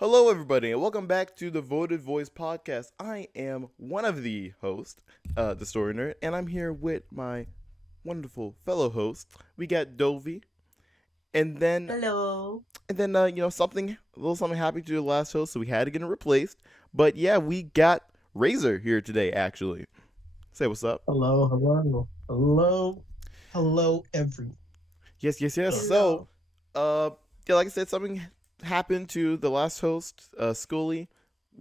Hello, everybody, and welcome back to the Voted Voice podcast. I am one of the hosts, the Story Nerd, and I'm here with my wonderful fellow host. We got Dovey, and then Hello. something a little something happened to the last host, so we had to get it replaced. But yeah, we got Razor here today. Actually, say what's up. Hello, hello, hello, hello, everyone. Yes, yes, yes. So, Hello. uh, yeah, like I said, something happened to the last host, Scully.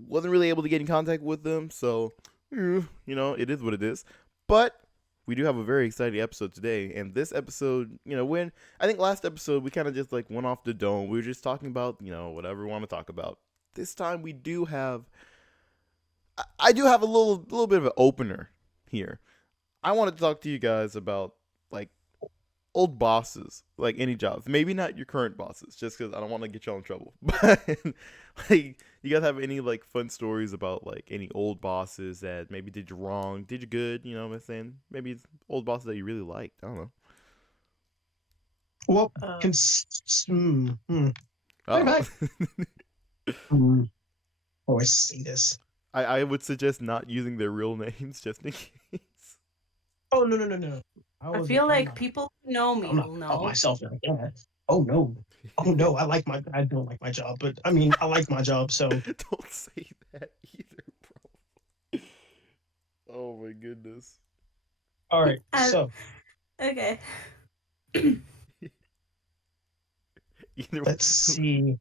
Wasn't really able to get in contact with them, so it is what it is. But we do have a very exciting episode today, and this episode, when I think last episode we kind of just like went off the dome. We were just talking about whatever we want to talk about. This time we do have, I do have a little bit of an opener here. I wanted to talk to you guys about like old bosses, like any jobs. Maybe not your current bosses, just because I don't want to get y'all in trouble. But like, you guys have any like fun stories about like any old bosses that maybe did you wrong, did you good? You know what I'm saying? Maybe it's old bosses that you really liked. I don't know. Well, Uh, wait Oh, back. Hmm, always say this. I would suggest not using their real names just in case. Oh no! I feel I'm like not. people who know I'm me not will about know. myself like that. Oh no, oh no. I don't like my job, but I mean, I like my job. So, Don't say that either, bro. Oh my goodness. all right. Uh, So okay. Either let's see.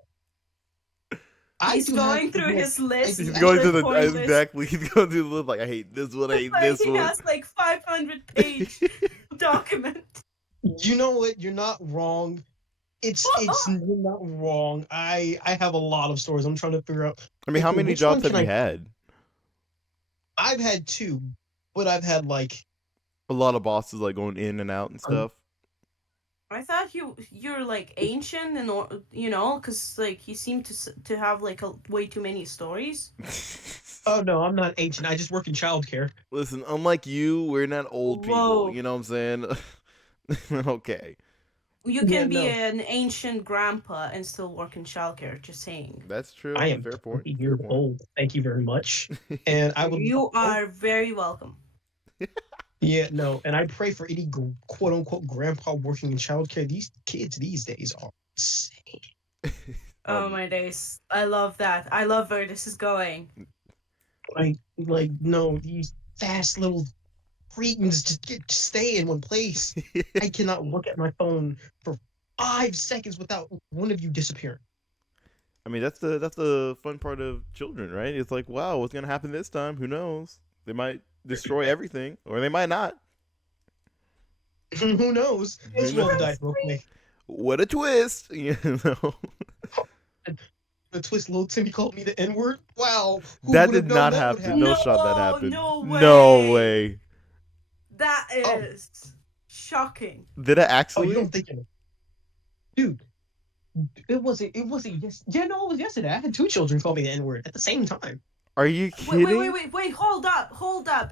I He's do have. going through his I list, do He's his going to actually. bullet the point list. exactly. He's going to the list like I hate this one. I It's hate like this he one. has like 500-page document. You know what? You're not wrong. It's you're not wrong. I have a lot of stories. I'm trying to figure out. I mean, how many Which one jobs can have you I? had? I've had two, but I've had like A lot of bosses like going in and out and um, stuff. I thought you're like ancient and because like you seem to have like way too many stories. oh no, I'm not ancient. I just work in childcare. Listen, unlike you, we're not old people. Whoa. You know what I'm saying? Okay, You Yeah, can be no. an ancient grandpa and still work in childcare. Just saying. that's I true. am Fair point. 20 Fair years point. old. Thank you very much. And I would You oh are very welcome. yeah, no, and I pray for any quote unquote grandpa working in childcare. These kids these days are insane. Oh um, my days. I love that. I love where this is going. Like no, these fast little cretins just stay in one place. I cannot look at my phone for 5 seconds without one of you disappearing. I mean, that's the fun part of children, right? It's like, wow, what's gonna happen this time? Who knows? They might destroy everything, or they might not. Who knows? Who This wolf knows? died real quick. What a twist! You know. The twist little Timmy called me the N word. Wow, who That would have did known not that would happen. No happen? shot that No, happened. no No way. way. That Oh, is shocking. Did it oh, you actually? don't think it, dude? It wasn't. Yes, yeah, no, it was yesterday. I had two children call me the N word at the same time. Are you kidding? Wait. Hold up.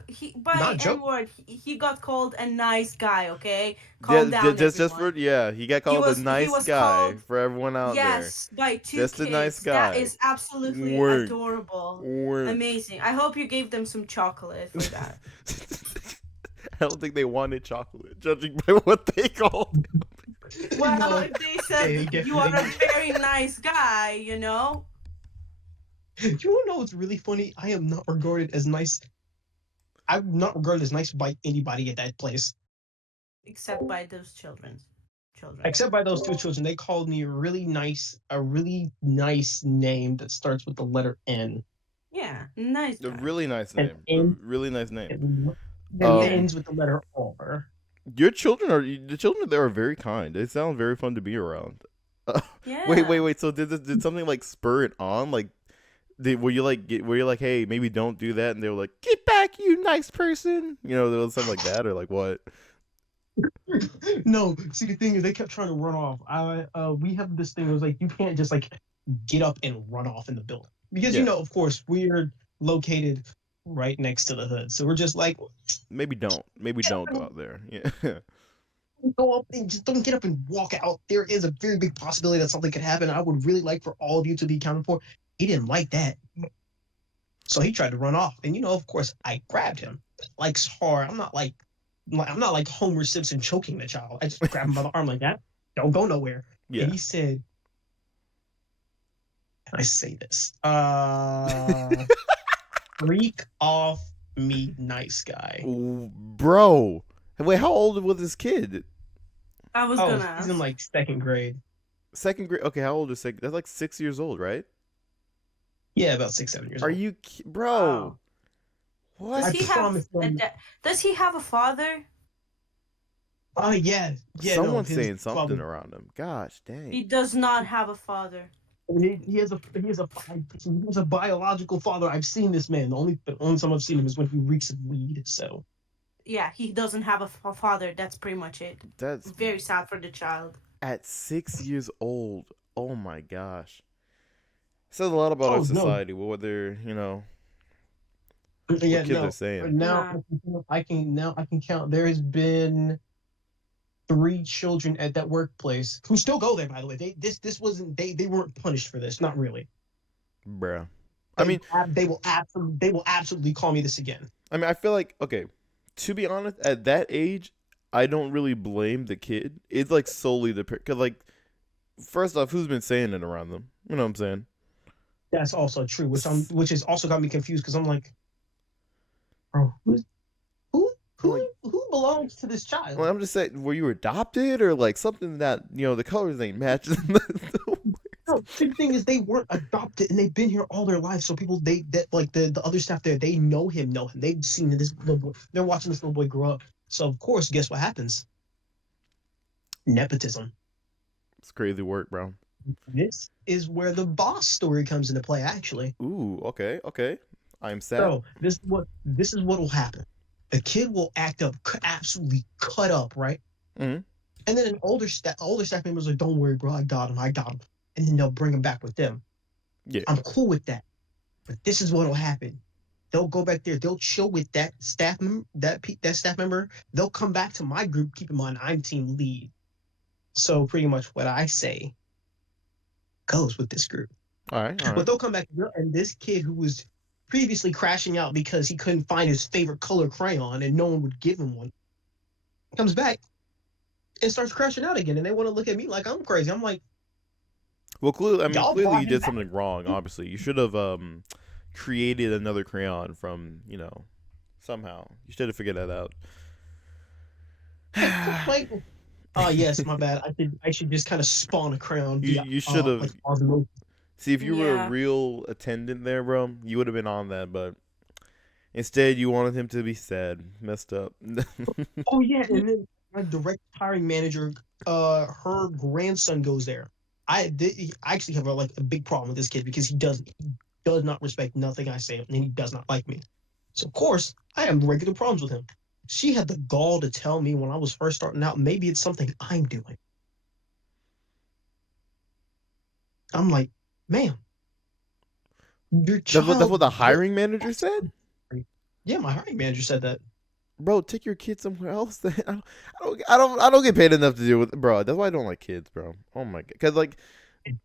He by Not N joke. word. He got called a nice guy. Okay, calm Just, down, just, just for everyone. yeah, he got called a He nice was guy called for everyone out there. yes by two Just a nice kids. That guy. is absolutely Wink, adorable, wink. amazing. I hope you gave them some chocolate for that. I don't think they wanted chocolate, judging by what they called. Well, No, if they they said you are definitely. a very nice guy, You wanna know what's really funny? I am not regarded as nice. I'm not regarded as nice by anybody at that place, except by those children. except by those two children. They called me a really nice name that starts with the letter N Yeah, nice A guy. really nice and name. A ends really nice name. and Yeah, Um, ends with the letter R. your children are the children there are very kind. They sound very fun to be around. Uh, yeah. wait. So did something like spur it on? Like, were you like, hey, maybe don't do that? And they were like, get back, you nice person. There was something like that, or like what? No, see the thing is they kept trying to run off. We have this thing. It was like you can't just like get up and run off in the building because Yeah, of course, we're located right next to the hood. So we're just like maybe get up don't go and out there. Yeah. go up and just don't get up and walk out. There is a very big possibility that something could happen. I would really like for all of you to be accounted for. He didn't like that. So he tried to run off. And of course, I grabbed him. Like hard. I'm not like Homer Simpson choking the child. I just grabbed him by the arm like that. Don't go nowhere. Yeah. And he said, can I say this? Freak off me, nice guy. Bro. Wait, how old was this kid? I was Oh, gonna he's ask. in like second grade. Second grade. Okay, how old is second? That's like 6 years old, right? Yeah, about 6, 7 years Are old. you, bro? Wow. What? Does I he have promise a them. does he have a father? Oh yeah, yeah. No, Someone's his saying something father. around him. Gosh, He dang. does not have a father. He has a biological father. I've seen this man. The only time I've seen him is when he reeks of weed. So Yeah, he doesn't have a father. That's pretty much it. That's Very sad for the child. at 6 years old. Oh my gosh. Says a lot about our oh no, society. What they're, yeah, what kids are no. saying. Now I can count. There has been 3 children at that workplace who still go there. By the way, this wasn't they weren't punished for this. Not really. Bruh. I mean, They will absolutely call me this again. I feel like, okay, to be honest, at that age, I don't really blame the kid. It's like solely the because like first off, who's been saying it around them? You know what I'm saying? That's also true, which has also got me confused because I'm like, bro, who Like, who belongs to this child? well, I'm just saying, were you adopted or like something that the colors ain't matching? No, the thing is, they weren't adopted, and they've been here all their lives. So people, the other staff there, they know him. They've seen this little boy. They're watching this little boy grow up. So of course, guess what happens? Nepotism. It's crazy work, bro. This is where the boss story comes into play. Actually, Ooh, okay, okay. I'm sad. so this is what will happen. The kid will act up, absolutely cut up, right? Mhm. And then an older staff members are like, "Don't worry, bro, I got him, and then they'll bring him back with them. Yeah. I'm cool with that. But this is what'll happen. They'll go back there. They'll chill with that staff member. That staff member. They'll come back to my group. Keep in mind, I'm team lead. So pretty much what I say goes with this group. All right, all But right. they'll come back, and this kid who was previously crashing out because he couldn't find his favorite color crayon and no one would give him one, comes back and starts crashing out again. And they want to look at me like I'm crazy. I'm like, Well, y'all clearly brought you him did back. something wrong. Obviously, you should have created another crayon from somehow. You should have figured that out. Like, oh yes, my bad. I should just kind of spawn a crayon You via you should have. like osmosis. See, if you were a Yeah. real attendant there, bro, you would have been on that. But instead, you wanted him to be sad, messed up. Oh yeah, and then my direct hiring manager, her grandson goes there. I actually have a big problem with this kid because he does not respect nothing I say, and he does not like me. So of course I have regular problems with him. She had the gall to tell me when I was first starting out, maybe it's something I'm doing. I'm like, ma'am, your That's what child. the hiring manager said. Yeah, my hiring manager said that. Bro, take your kid somewhere else. I don't get paid enough to deal with, bro. That's why I don't like kids, bro. Oh my god, because like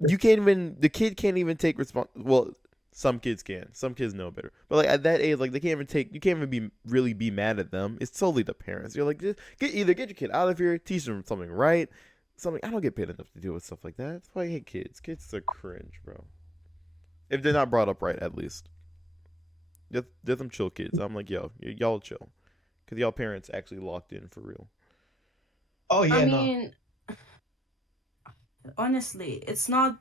you can't even the kid can't even take respons. Well, some kids can. Some kids know better. But like at that age, like they can't even take. You can't even be really be mad at them. It's solely the parents. You're like, just get your kid out of here. Teach them something right. Something I don't get paid enough to deal with stuff like that. That's why I hate kids. Kids are cringe, bro. If they're not brought up right, at least. They're some chill kids. I'm like, yo, y'all chill. Because y'all parents actually locked in for real. Oh yeah, I no. mean, honestly, it's not.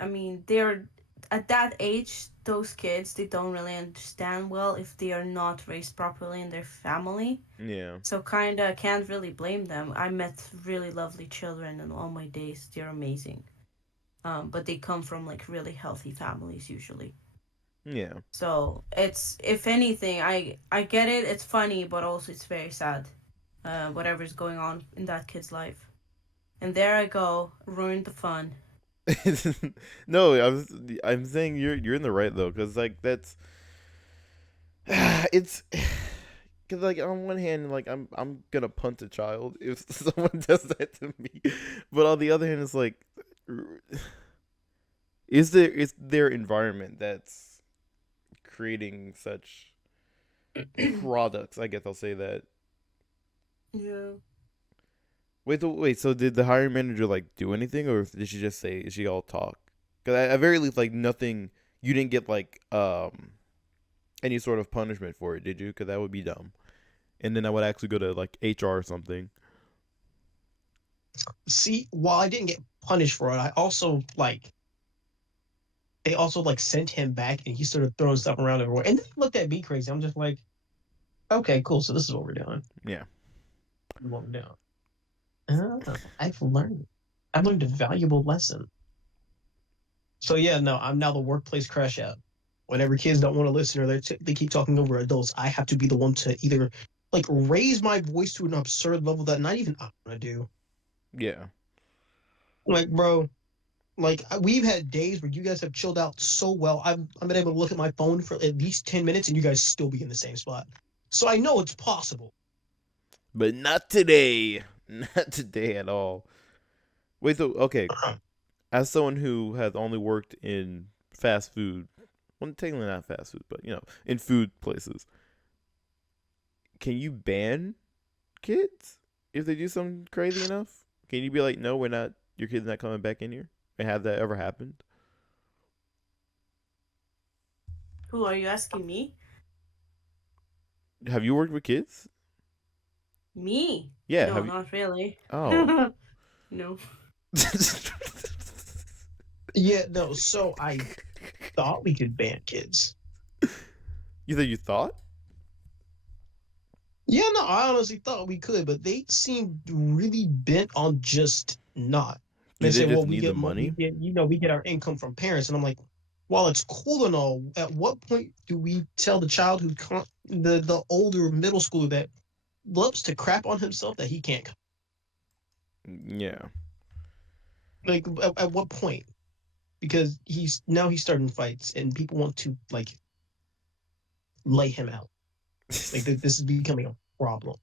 I mean, they're at that age. Those kids, they don't really understand well if they are not raised properly in their family. Yeah. So kinda can't really blame them. I met really lovely children in all my days. They're amazing. But they come from like really healthy families usually. Yeah. So it's, if anything, I get it. It's funny, but also it's very sad. Whatever's going on in that kid's life. And there I go, ruined the fun. No, I'm saying you're in the right though, because like that's it's because like on one hand, like I'm gonna punt a child if someone does that to me, but on the other hand, it's like Is their environment that's creating such products? I guess I'll say that. Yeah. Wait. So did the hiring manager like do anything, or did she just say? Is she all talk? Because at very least, like nothing. You didn't get like any sort of punishment for it, did you? Because that would be dumb. And then I would actually go to like HR or something. See, while I didn't get punished for it, I also like they also like sent him back, and he started throwing stuff around everywhere. And they looked at me crazy. I'm just like, okay, cool. So this is what we're doing. Yeah. This is what we're doing. I've learned. I learned a valuable lesson. So yeah, no, I'm now the workplace crash out. Whenever kids don't want to listen or they keep talking over adults, I have to be the one to either like raise my voice to an absurd level that not even I want to do. Yeah. Like, bro, like we've had days where you guys have chilled out so well. I've been able to look at my phone for at least 10 minutes and you guys still be in the same spot. So I know it's possible. But not today. Not today at all. Wait, so okay. As someone who has only worked in fast food, well, technically not fast food, but in food places, can you ban kids if they do something crazy enough? Can you be like, no, we're not. Your kid's not coming back in here? And have that ever happened? Who are you asking me? Have you worked with kids? Me? Yeah. No, not really. Oh. No. Yeah, no. So I thought we could ban kids. You said you thought? Yeah, no, I honestly thought we could, but they seemed really bent on just not. They Did they said, just "Well, we need get the money? we get our income from parents," and I'm like, "While it's cool and all, at what point do we tell the child the older middle schooler that loves to crap on himself that he can't come? Yeah. Like, at what point? Because he's starting fights, and people want to like lay him out. Like this is becoming a problem,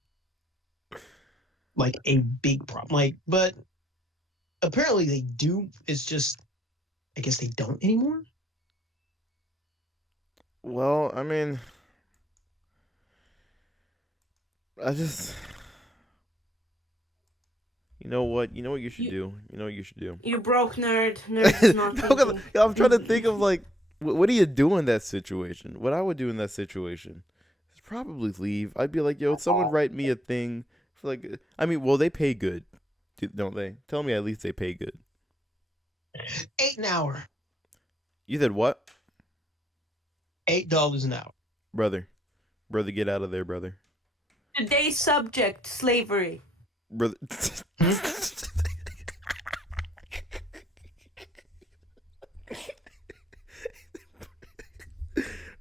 like a big problem. Like, but apparently they do. It's just, I guess they don't anymore. Well, I mean, I just, you know what? You know what you should do? You know what you should do? You broke nerd. Nerd is not thinking. I'm trying to think of like, what do you do in that situation? What I would do in that situation is probably leave. I'd be like, yo, someone write me a thing for like, I mean, well, they pay good, don't they? Tell me at least they pay good. 8 an hour. You said what? $8 an hour. Brother, get out of there, brother. Today's subject: slavery. Brother.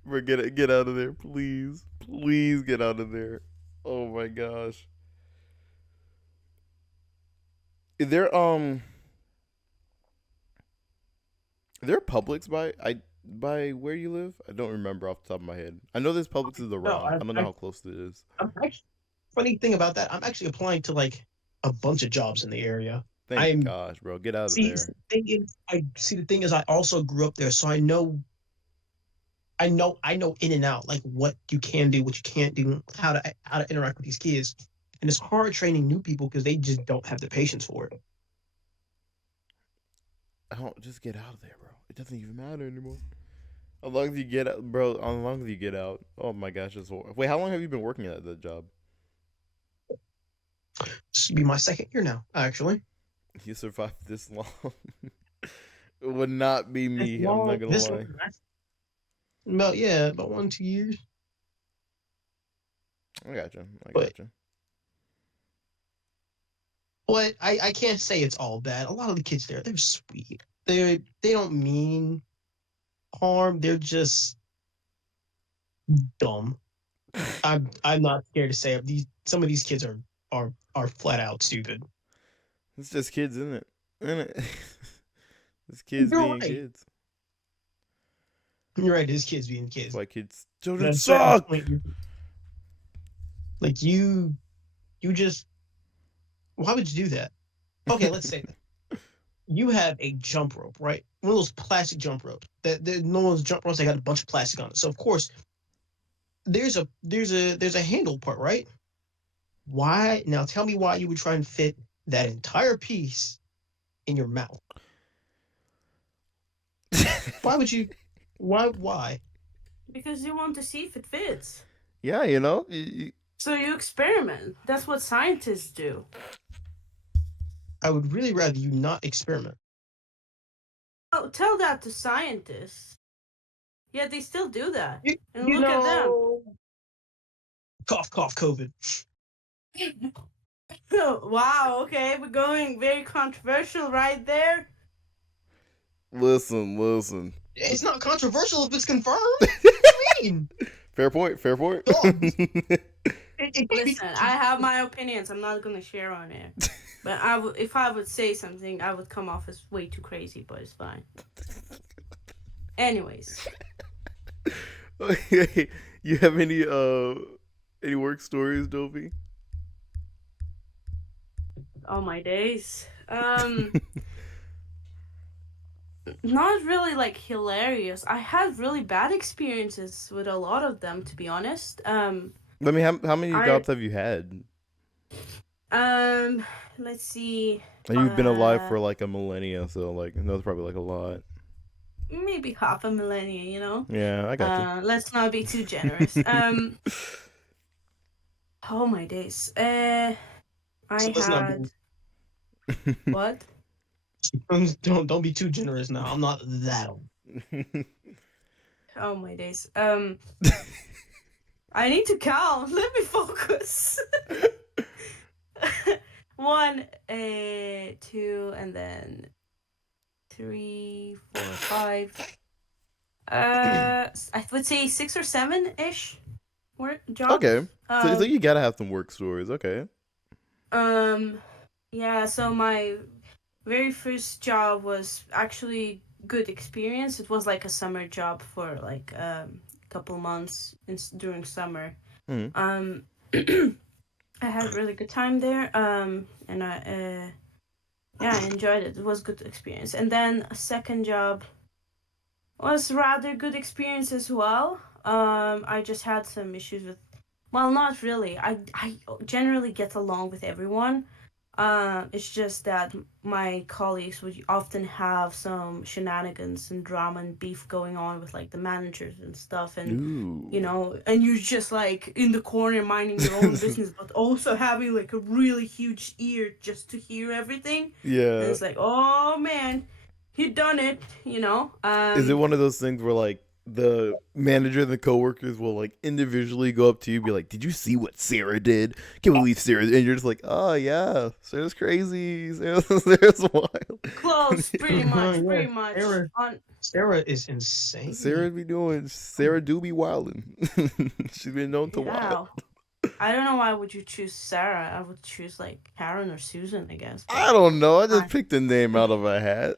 Bro, get out of there, please. Please get out of there. Oh my gosh. Is there Publix by where you live? I don't remember off the top of my head. I know there's Publix is around. I don't know how close it is. Funny thing about that, I'm actually applying to like a bunch of jobs in the area. Thank gosh, bro. Get out of there. The thing is, I also grew up there, so I know in and out, like what you can do, what you can't do, how to interact with these kids. And it's hard training new people because they just don't have the patience for it. I don't just get out of there, bro. It doesn't even matter anymore. As long as you get out, bro. As long as you get out. Oh my gosh, it's horrible. Wait, how long have you been working at that job? This will be my 2nd year now, actually. You survived this long. It would not be me. I'm not gonna lie. About 1-2 years. I gotcha. But I can't say it's all bad. A lot of the kids there, they're sweet. They don't mean harm. They're just dumb. I'm not scared to say it. Some of these kids are flat out stupid. It's just kids, isn't it? It's kids You're being right. kids. You're right. It's kids being kids. That's why children suck. Like you just. Why would you do that? Okay, let's say that. you have a jump rope, right? One of those plastic jump ropes. No one's jump ropes. They got a bunch of plastic on it. So of course, there's a handle part, right? Why now? Tell me why you would try and fit that entire piece in your mouth. Why would you? Why? Because you want to see if it fits. Yeah, you know. So you experiment. That's what scientists do. I would really rather you not experiment. Oh, tell that to scientists. Yeah, they still do that. And You look at them. know, cough, cough, COVID. Wow, okay, we're going very controversial right there. Listen. It's not controversial if it's confirmed. What do you mean? Fair point. Dogs. Listen, I have my opinions. I'm not gonna share on it. But if I would say something, I would come off as way too crazy. But it's fine. Anyways, Okay, you have any work stories, Dopey? all my days. Not really like hilarious. I had really bad experiences with a lot of them, to be honest. I mean, how many jobs have you had? Let's see. And you've been alive for like a millennia, so like that's probably like a lot. Maybe half a millennia, you know. Yeah, I got you. Let's not be too generous. Oh my days. I let's not had what? Don't be too generous now. I'm not that old. Oh my days. I need to count. Let me focus. 1, 2, and then 3, 4, 5. I would say 6 or 7-ish work jobs. Okay, so you gotta have some work stories. Okay. Yeah. So my very first job was actually good experience. It was like a summer job for like a couple months during summer. Mhm. I had a really good time there. And I enjoyed it. It was a good experience. And then a second job was rather good experience as well. I just had some issues with, well, not really. I generally get along with everyone. It's just that my colleagues would often have some shenanigans and drama and beef going on with like the managers and stuff, and Ooh. you know, and you're just like in the corner minding your own business, but also having like a really huge ear just to hear everything. Yeah. And it's like, oh man, he done it, you know. Is it one of those things where like the manager and the coworkers will like individually go up to you and be like, "Did you see what Sarah did? Can't believe Sarah," and you're just like, "Oh yeah, Sarah's crazy. Sarah's wild." Close, pretty much, Yeah, pretty much. Sarah is insane. Sarah do be wilding. She's been known to wild. I don't know why would you choose Sarah. I would choose like Karen or Susan, I guess. I don't know. I just picked a name out of a hat.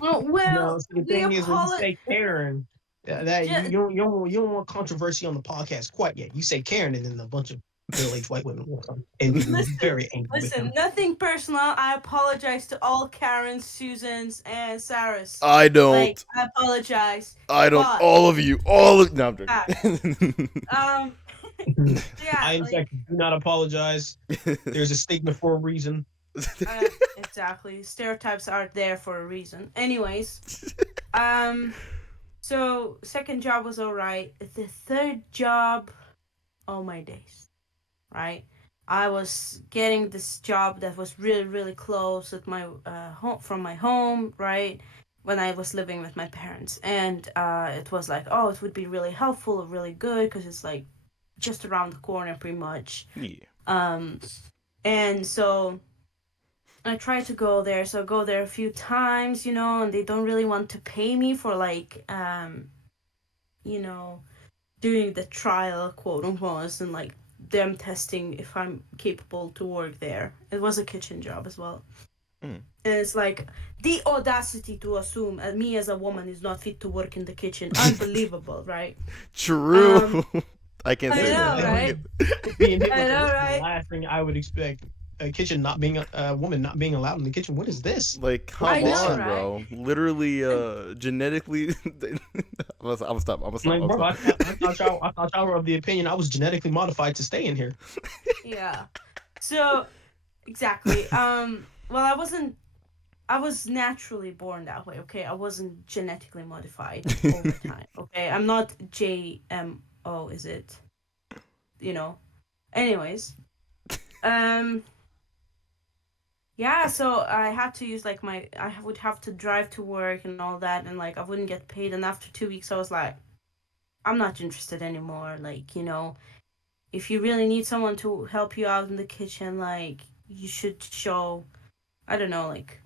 Well, No, see, the thing is, when you apologize. say Karen, you don't want controversy on the podcast quite yet. You say Karen, and then a bunch of middle-aged white women will come and be very angry with Listen, him. nothing personal. I apologize to all Karens, Susans, and Sarahs. I don't. Like, I apologize. I don't. but- All of you. All of. No, I'm joking. Yeah, I, in like, fact, do not apologize. There's a statement for a reason. exactly. Stereotypes are there for a reason. Anyways, so second job was alright. The third job, oh my days, right? I was getting this job that was really, really close at my home, from my home, right? When I was living with my parents, and it was like, oh, it would be really helpful, really good, because it's like just around the corner, pretty much. Yeah. And so I tried to go there. So I go there a few times, you know, and they don't really want to pay me for like, you know, doing the trial, quote unquote, and like them testing if I'm capable to work there. It was a kitchen job as well. And it's like the audacity to assume me as a woman is not fit to work in the kitchen. Unbelievable, right? True. I can't I say know, that. right? Being hit I with know, the right? last thing I would expect. a kitchen not being a woman not being allowed in the kitchen. What is this? Like, come I know, on, right? bro. Literally, genetically. I'm gonna stop. I'm gonna stop. Like, I'm bro, gonna stop. I thought y'all were of the opinion I was genetically modified to stay in here. Yeah. So exactly. Well, I was naturally born that way, okay? I wasn't genetically modified over time, okay? I'm not JMO, is it? You know. Anyways, yeah, so I had to use like I would have to drive to work and all that, and like I wouldn't get paid. And after 2 weeks, I was like, I'm not interested anymore. Like, if you really need someone to help you out in the kitchen, like you should show, I don't know, like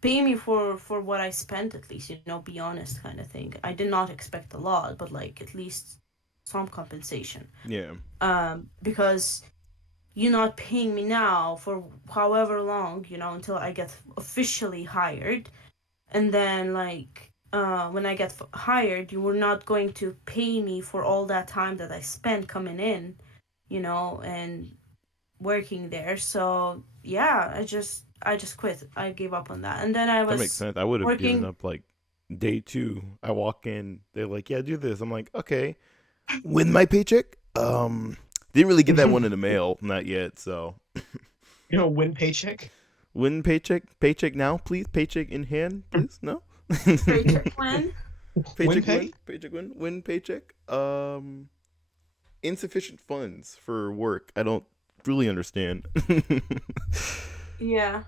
pay me for what I spent at least, be honest kind of thing. I did not expect a lot, but like at least some compensation. Yeah. Because you're not paying me now for however long, until I get officially hired. And then like when I get hired, you were not going to pay me for all that time that I spent coming in, and working there. So yeah, I just quit. I gave up on that. And then I That makes was sense. I would have given working. up like day 2. I walk in, they're like, "Yeah, do this." I'm like, "Okay." With my paycheck, didn't really get that one in the mail, not yet. So, Win paycheck. win paycheck now, please. Paycheck in hand, please. No. Paycheck when? Paycheck pay? win paycheck. Insufficient funds for work. I don't really understand. Yeah.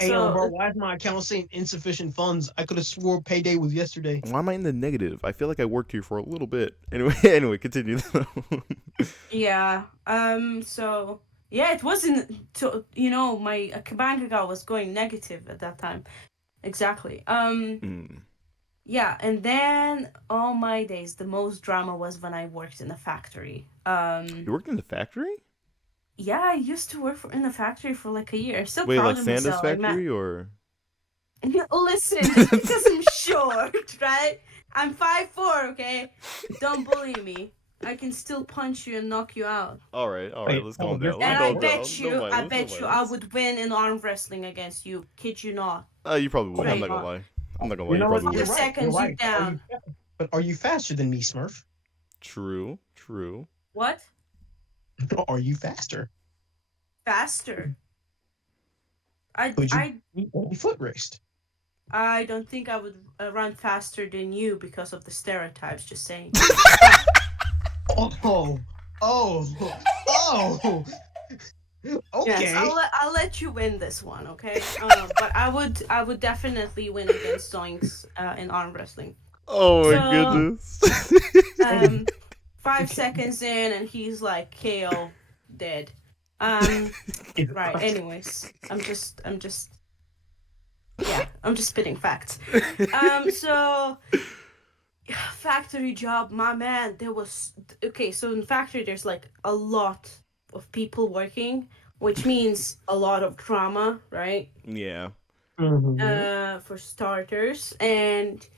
Hey, So bro, why is my account saying insufficient funds? I could have swore payday was yesterday. Why am I in the negative? I feel like I worked here for a little bit. Anyway, continue. yeah. So yeah, it wasn't. My bank account was going negative at that time. Exactly. Mm. Yeah, and then all my days, the most drama was when I worked in a factory. You worked in the factory? Yeah, I used to work in a factory for like a year. Still Wait, proud like of Santa's myself. factory or? Listen, just because I'm short, right? I'm 5'4", okay? Don't bully me. I can still punch you and knock you out. All right, Wait, let's oh, calm you're down. And Let's I calm down. bet No you, violence, no I violence. would win in arm wrestling against you. Kid you not. You probably would. I'm Straight not gonna on. lie. I'm not gonna You lie. You know what? probably You're would. The right. seconds You're you right. down. But are you faster than me, Smurf? True. What? Are you faster? Faster. Could you I be foot raced? I don't think I would run faster than you because of the stereotypes. Just saying. Oh. Okay. Yes, I'll let you win this one, okay? But I would definitely win against Zoinks in arm wrestling. Oh my So- goodness. 5 seconds in, and he's like KO, dead. Right. Anyways, I'm just spitting facts. So factory job, my man. There was okay. So in factory, there's like a lot of people working, which means a lot of drama, right? Yeah. For starters, and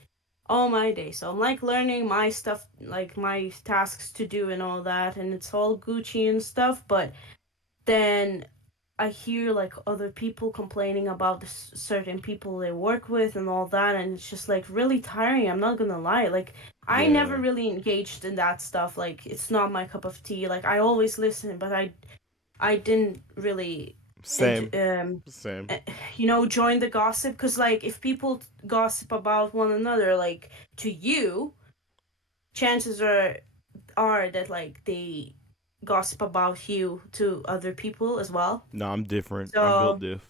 all my day. So I'm like learning my stuff, like my tasks to do and all that, and it's all Gucci and stuff. But then I hear like other people complaining about the certain people they work with and all that, and it's just like really tiring. I'm not gonna lie. Like I Yeah. never really engaged in that stuff. Like it's not my cup of tea. Like I always listen, but I didn't really Same. join the gossip, because like if people gossip about one another, like to you, chances are that like they gossip about you to other people as well. No, I'm different. So- I'm built diff.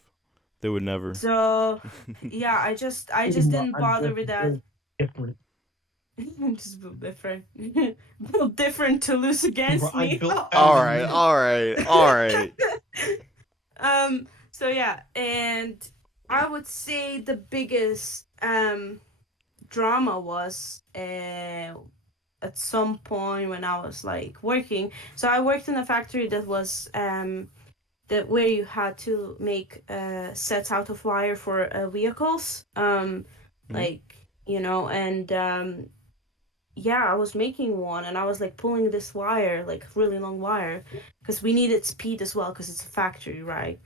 They would never. So yeah, I just didn't bother with that. Different. Just built different. Built different to lose against Bro, I me. built- All right. So yeah, and I would say the biggest drama was at some point when I was like working. So I worked in a factory that was that where you had to make sets out of wire for vehicles. Like, and yeah, I was making one, and I was like pulling this wire, like really long wire, because we needed speed as well, because it's a factory, right?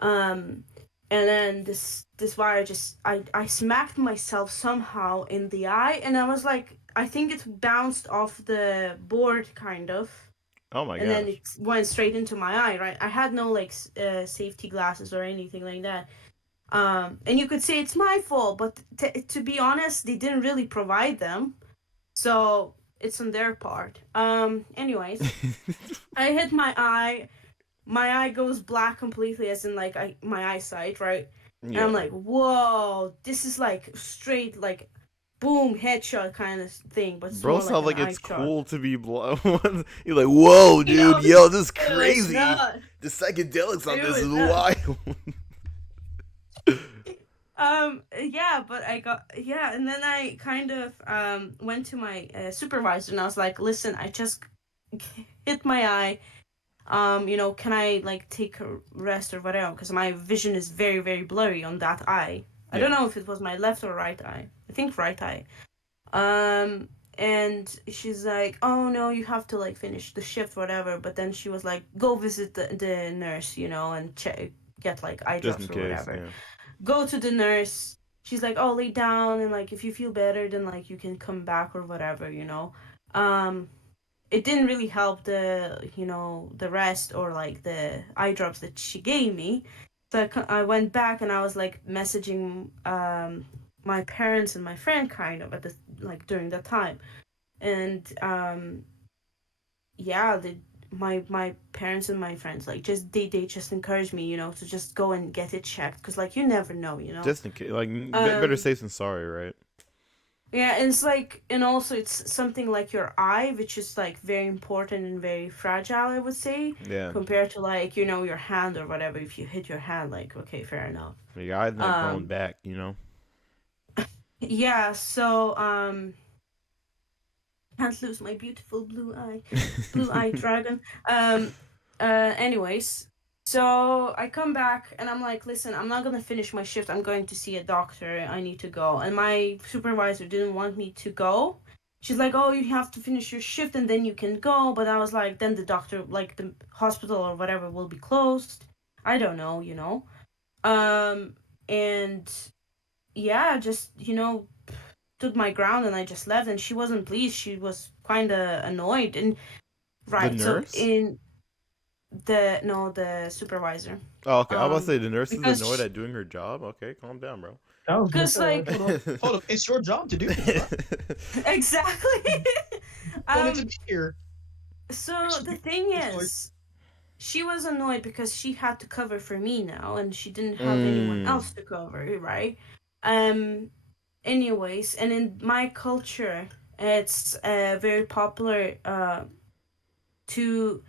Um, and then this wire just I smacked myself somehow in the eye, and I was like, I think it bounced off the board kind of, Oh my and then gosh. it went straight into my eye. Right, I had no like safety glasses or anything like that. And you could say it's my fault, but to be honest, they didn't really provide them, so it's on their part. Anyways, I hit my eye. My eye goes black completely, as in like my eyesight, right? And I'm Yeah. like, whoa, this is like straight like boom headshot kind of thing, but it's Bro more like sounds an like eye it's shot. cool to be You're like, whoa, dude, yo, this is No, it's crazy. not. The psychedelics on No, this is it's not. wild. Yeah, but I got, yeah, and then I kind of went to my supervisor and I was like, listen, I just hit my eye. Can I like take a rest or whatever? Because my vision is very, very blurry on that eye. I don't Yeah. know if it was my left or right eye. I think right eye. Um, and she's like, "Oh no, you have to like finish the shift, whatever." But then she was like, "Go visit the nurse, and check, get like eye Just drops in or case, whatever." yeah. Go to the nurse. She's like, "Oh, lay down, and like if you feel better, then like you can come back or whatever." Um, it didn't really help the rest or like the eye drops that she gave me. So I went back and I was like messaging my parents and my friend kind of at the like during that time. And yeah, my parents and my friends like just they just encouraged me, to just go and get it checked, because like you never know. Just in case, like, better um safe than sorry, right? Yeah, and it's like, and also it's something like your eye, which is like very important and very fragile, I would say, Yeah. compared to like, your hand or whatever. If you hit your hand, like, okay, fair enough. Your eyes not growing Um, back. yeah, so, can't lose my beautiful blue eye dragon. Um, anyways, so I come back and I'm like, listen, I'm not gonna finish my shift. I'm going to see a doctor. I need to go. And my supervisor didn't want me to go. She's like, oh, you have to finish your shift and then you can go. But I was like, then the doctor, like the hospital or whatever, will be closed. I don't know. Um, and yeah, just stood my ground and I just left. And she wasn't pleased. She was kind of annoyed. And The right, so nurse? in the supervisor, Oh, okay. I was about to say the nurse is annoyed because at doing her job. Okay, calm down, bro. I was gonna because say, like, like hold up, it's your job to do this, bro. exactly. Wanted to um, be here. so the thing is, she was annoyed because she had to cover for me now, and she didn't have anyone mm. else to cover, right? Um, anyways, and in my culture, it's very popular to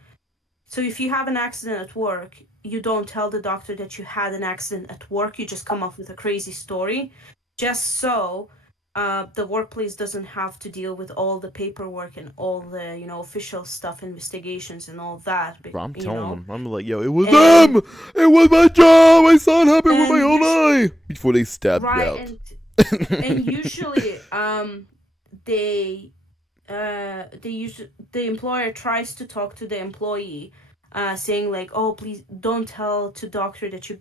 so if you have an accident at work, you don't tell the doctor that you had an accident at work. You just come up with a crazy story, just so the workplace doesn't have to deal with all the paperwork and all the official stuff, investigations and all that. Bro, I'm telling them. I'm like, yo, it was And them. It was my job. I saw it happen with my and own you eye before they stabbed it right out. and usually they the employer tries to talk to the employee, saying like, oh, please don't tell to doctor that you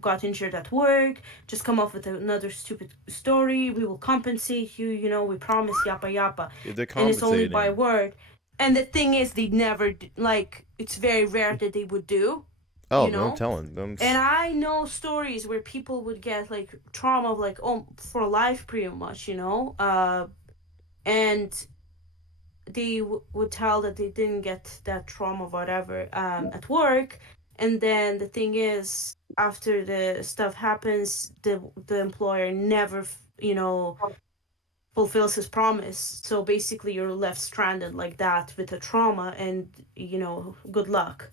got injured at work. Just come up with another stupid story. We will compensate you. We promise, yappa yappa. Yeah, they're And it's only by compensating. word. And the thing is, they never like. It's very rare that they would do. Oh, You no, I'm know. telling them. And I know stories where people would get like trauma of like, oh, for life pretty much. And they would tell that they didn't get that trauma whatever at work, and then the thing is, after the stuff happens, the employer never fulfills his promise, so basically you're left stranded like that with a trauma, and good luck.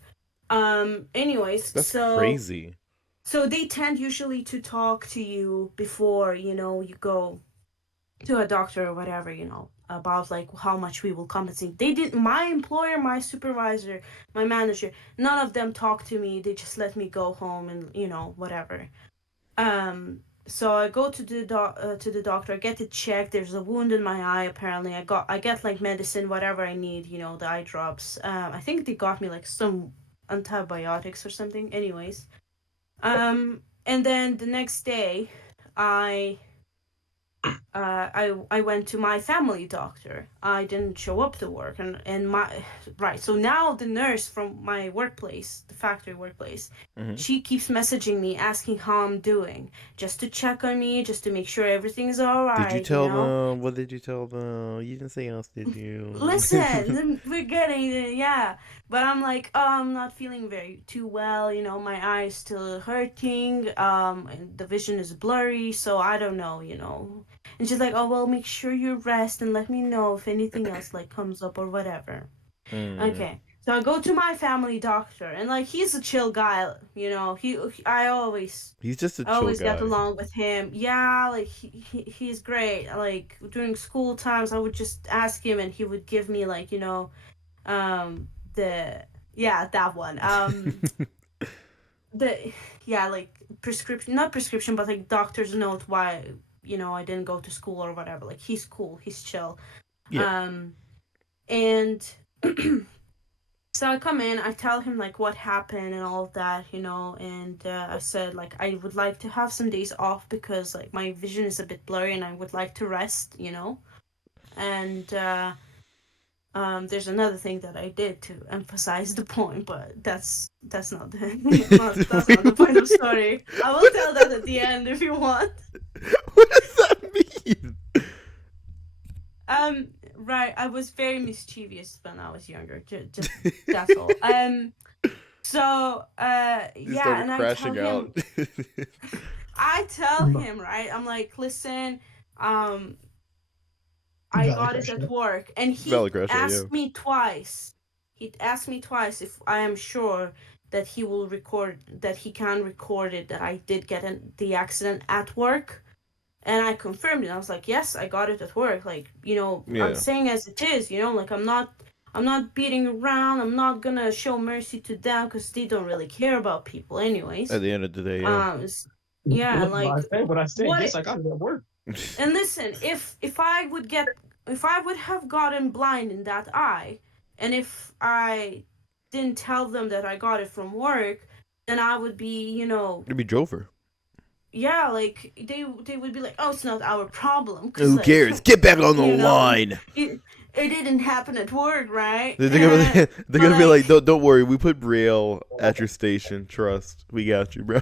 Anyways, That's crazy. so they tend usually to talk to you before you go to a doctor or whatever, about like how much we will compensate. They didn't. My employer, my supervisor, my manager, none of them talked to me. They just let me go home and whatever. So I go to the doctor. I get it checked. There's a wound in my eye. Apparently, I get like medicine, whatever I need. The eye drops. I think they got me like some antibiotics or something. Anyways, And then the next day, I I went to my family doctor. I didn't show up to work, and my right. So now the nurse from my workplace, the factory workplace, Hmm. she keeps messaging me asking how I'm doing, just to check on me, just to make sure everything's all Did you right. tell them? What did you tell them? You didn't say else, did you? Listen, we're getting it, yeah. But I'm like, oh, I'm not feeling very too well. My eye's still hurting. And the vision is blurry, so I don't know. And she's like, oh well, make sure you rest and let me know if anything else like comes up or whatever. Mm. Okay. So I go to my family doctor, and like he's a chill guy. I always He's just a I chill always get guy. along with him. Yeah, like he's great. Like during school times, I would just ask him, and he would give me like the yeah, that one the yeah, like prescription, not prescription, but like doctor's note why I didn't go to school or whatever. Like he's cool, he's chill. Yeah. Um, and So I come in, I tell him like what happened and all of that, and I said like I would like to have some days off because like my vision is a bit blurry and I would like to rest. And there's another thing that I did to emphasize the point, but that's not that's not the point of the story. I will tell that at the end if you want. What does that mean? Right, I was very mischievous when I was younger. Just that's all. So, He yeah, started and crashing out. I tell him, right? I'm like, listen, um, I Valley got it Crash. at work, and Valid crash out, yeah. He asked me twice if I am sure that he can record it, that I did get the accident at work. And I confirmed it. I was like, yes, I got it at work. Like, I'm Yeah. saying as it is, like I'm not beating around. I'm not gonna show mercy to them because they don't really care about people anyways. At the end of the day, yeah. Yeah, and What like I said, what I said. what Yes, I got it at work. and listen, if I would have gotten blind in that eye, and if I didn't tell them that I got it from work, then I would be, It'd be Jover. yeah, like they would be like, oh, it's not our problem because Who like cares? Get back on the you know line. it didn't happen at work, right? They're gonna, they're But gonna be like, like don't worry, we put Brielle at your station. Trust, we got you, bro.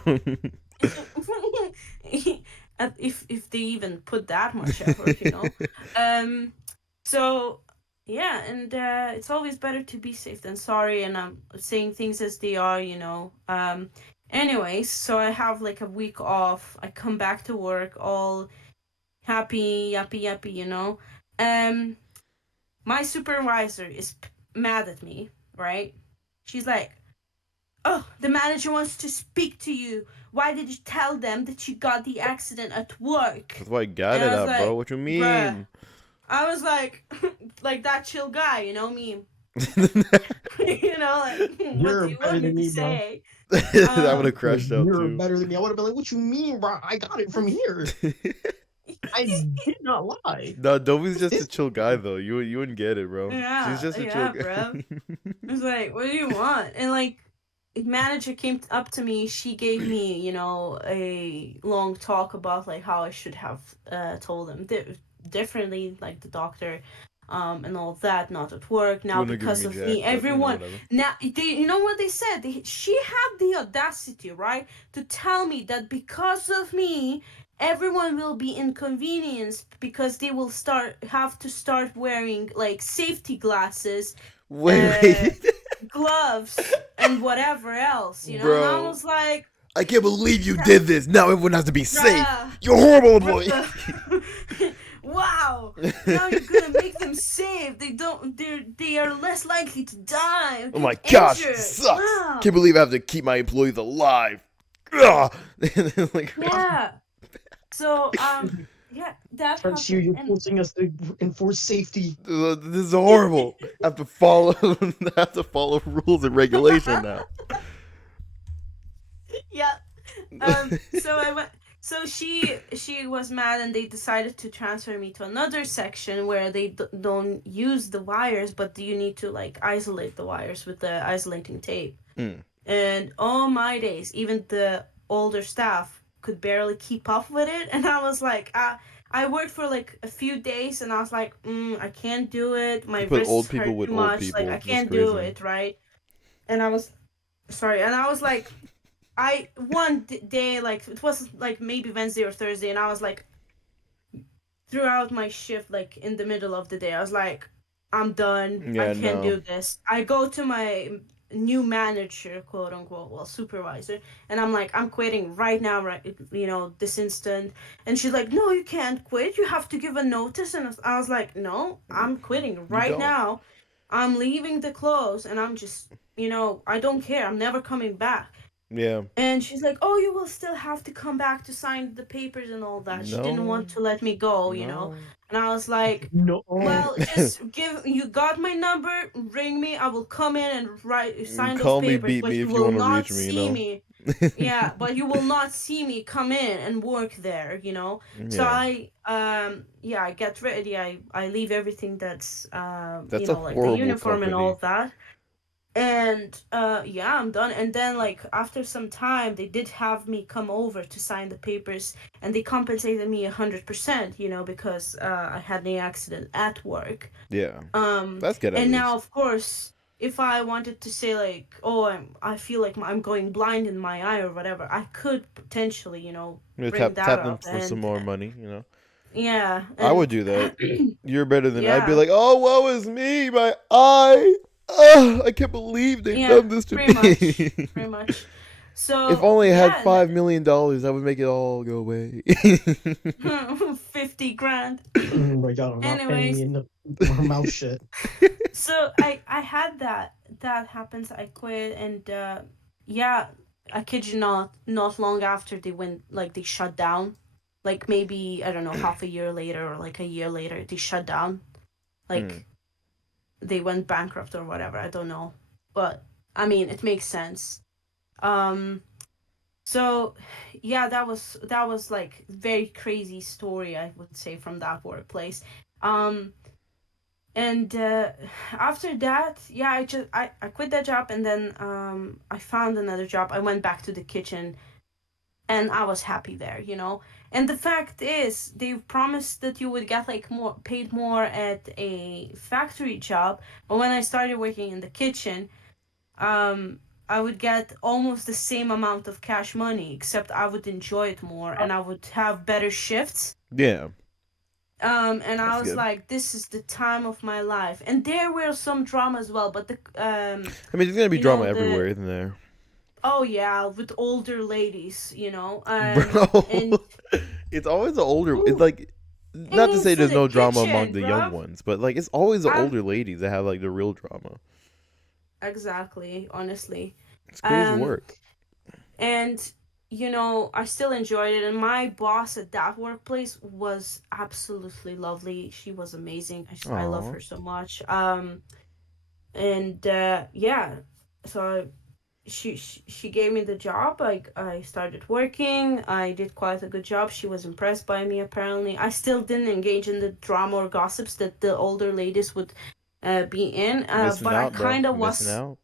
if they even put that much effort. So yeah, and it's always better to be safe than sorry, and I'm saying things as they are. Anyways, so I have like a week off. I come back to work all happy, yuppie, yuppie. My supervisor is mad at me, right? She's like, oh, the manager wants to speak to you. Why did you tell them that you got the accident at work? That's why I got And it I was out, bro. like, What you bruh. mean? I was like, like that chill guy, me. Like, what You're do you better want me than to me, bro. say? I would have Like, crashed out you're too. better than me. I would have been like, what you mean, bro? I got it from here. I did not lie. No, Dobie's just a chill guy though. You wouldn't get it, bro. She's just a chill guy. Bro. I was like, what do you want? And like, manager came up to me. She gave me, a long talk about like how I should have told them differently, like the doctor, and all of that. Not at work now Wouldn't have because given of me me. jack, but, Everyone whatever. now, you know what they said? She had the audacity, right, to tell me that because of me, everyone will be inconvenienced because they will have to start wearing like safety glasses, Wait. gloves, and whatever else, and I Bro. was like, I can't believe you did this. Now everyone has to be safe. bruh, You're a horrible what boy. the wow, now you're gonna make them safe. They are less likely to die. Oh my gosh, Injured. this sucks. Wow. Can't believe I have to keep my employees alive. Ugh. Like, Yeah. So yeah, that Aren't you? You're happened. forcing us to enforce safety. this is horrible. I have to follow rules and regulation now. Yeah. So I went. So she was mad, and they decided to transfer me to another section where they don't use the wires, but you need to like isolate the wires with the isolating tape. Mm. And oh my days, even the older staff could barely keep up with it, and I was like, I worked for like a few days, and I was like, I can't do it. My You put old wrists people hurt with too old much. Like, people. I That's can't do crazy. it, right? And I was sorry, and I was like, one day, like it was like maybe Wednesday or Thursday, and I was like, throughout my shift, like in the middle of the day, I was like, I'm done. I Yeah, can't no. do this. I go to my new manager, quote unquote, well, supervisor, and I'm like, I'm quitting right now, right, this instant. And she's like, no, you can't quit. You have to give a notice. And I was like, no, I'm quitting You right don't. now. I'm leaving the close, and I'm just, I don't care. I'm never coming back. Yeah. And she's like, oh, you will still have to come back to sign the papers and all that. She didn't No. want to let me go, No. And I was like, No. well, just you got my number, ring me. I will come in and sign those Call me, papers, beat but me you if you will want to not reach me, see me. Yeah, but you will not see me come in and work there, So Yeah. I get ready. I leave everything that's That's a like the horrible uniform and all company. of that. And I'm done. And then like after some time, they did have me come over to sign the papers, and they compensated me 100%, because I had an accident at work. Yeah. That's good at And now least. of course, if I wanted to say like, oh, I feel like I'm going blind in my eye or whatever, I could potentially, bring that Tap them up. for some And more money. yeah, I would and do that. You're better than I'd be yeah, like, oh, woe is me, my eye. I can't believe they've yeah, done this to pretty much, me. pretty much. If So only I had yeah, $5 million, I would make it all go away. 50 grand. Oh my god, I'm not paying me Anyways, enough. My mouth shut. so I had that happens. I quit, and yeah, I kid you not long after they shut down, like maybe I don't know, half a year later or like a year later, they shut down, Hmm. like they went bankrupt or whatever. I don't know, but I mean it makes sense. Um, so yeah, that was like very crazy story, I would say, from that workplace. Um, and after that, yeah, I quit that job, and then I found another job. I went back to the kitchen, and I was happy there. And the fact is, they promised that you would get like more paid more at a factory job, but when I started working in the kitchen, um I would get almost the same amount of cash money, except I would enjoy it more, and I would have better shifts. Yeah, And I that's was good. like, this is the time of my life. And there were some drama as well, but I mean, there's gonna be drama the everywhere, isn't there? oh yeah, with older ladies. And Bro, it's always the older. It's ooh, like, not to say for there's the no drama among kitchen, the young bruv. ones, but like it's always the I older ladies that have like the real drama. exactly, honestly. It's crazy Um, work. and I still enjoyed it, and my boss at that workplace was absolutely lovely. She was amazing. I love Aw. her so much. And yeah, so she gave me the job. I started working. I did quite a good job. She was impressed by me, apparently. I still didn't engage in the drama or gossips that the older ladies would be in, Missing but out, bro. Missing out.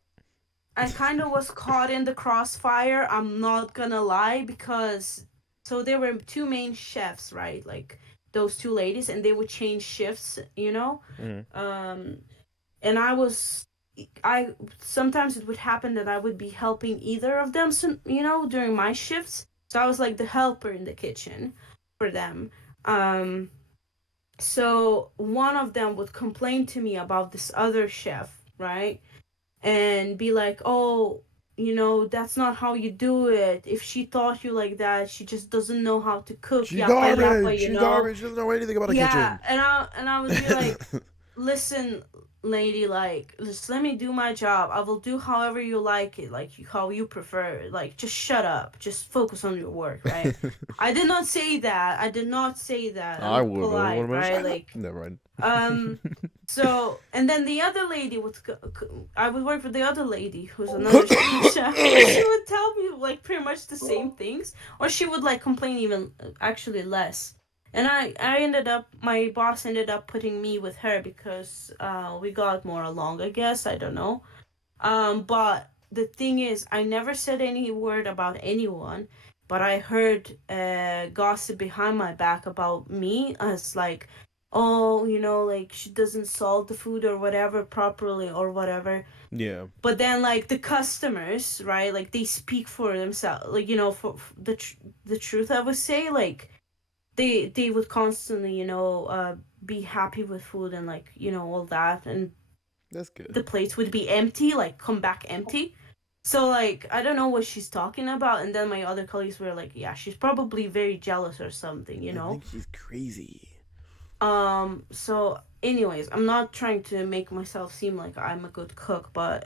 I kind of was caught in the crossfire. I'm not gonna lie, because so there were two main chefs, right? Like those two ladies, and they would change shifts. Mhm. Um, and I sometimes it would happen that I would be helping either of them, during my shifts. So I was like the helper in the kitchen for them. Um, so one of them would complain to me about this other chef, right? And be like, oh, that's not how you do it. If she taught you like that, she just doesn't know how to cook. She's Yappa garbage. yappa, She's garbage. She doesn't know anything about a Yeah, kitchen. and I would be like, listen, lady, like, just let me do my job. I will do however you like it, like how you prefer. Like, just shut up. Just focus on your work, right? I did not say that. I did not say that. I I'm would. What polite, am I right? shut up? Like, Never mind. so, and then the other lady I would work with the other lady who's another sous chef. She would tell me like pretty much the same things, or she would like complain even actually less. And my boss ended up putting me with her because we got more along, I guess. I don't know. But the thing is, I never said any word about anyone, but I heard gossip behind my back about me as like, oh, like she doesn't salt the food or whatever properly or whatever. Yeah. But then like the customers, right? Like they speak for themselves. Like for the truth, I would say like they would constantly be happy with food and like all that, and That's good. the plates would be empty, like come back empty. So like I don't know what she's talking about, and then my other colleagues were like, yeah, she's probably very jealous or something. I think she's crazy. So anyways, I'm not trying to make myself seem like I'm a good cook, but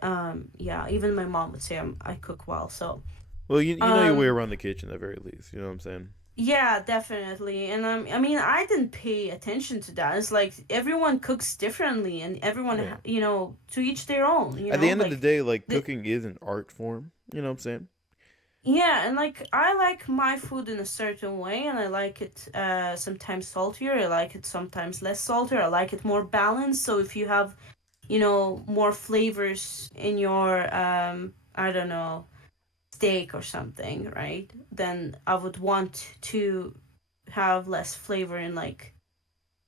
yeah, even my mom would say I cook well. So Well, you know your way um around the kitchen at the very least. You know what I'm saying? yeah, definitely. And I mean, I didn't pay attention to that. It's like everyone cooks differently, and everyone, Yeah. to each their own. At the end of the Like day, like the cooking is an art form. You know what I'm saying? yeah, and like I like my food in a certain way, and I like it sometimes saltier. I like it sometimes less saltier. I like it more balanced. So if you have, more flavors in your I don't know, steak or something, right? Then I would want to have less flavor in like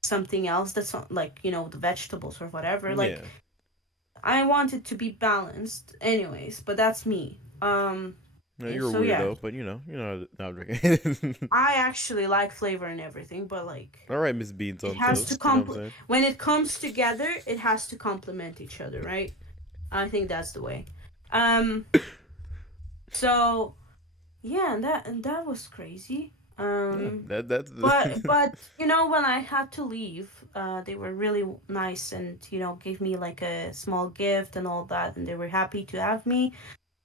something else that's not like the vegetables or whatever. Like Yeah. I want it to be balanced anyways, but that's me. No, you're a So yeah, weirdo, but you know, no, I'm joking. I actually like flavor and everything, but like All right, Miss Beans it on has to toast. You know what I'm saying? when it comes together, it has to complement each other, right? I think that's the way. um so yeah, and that was crazy. Yeah. That's But when I had to leave, they were really nice and gave me like a small gift and all that, and they were happy to have me,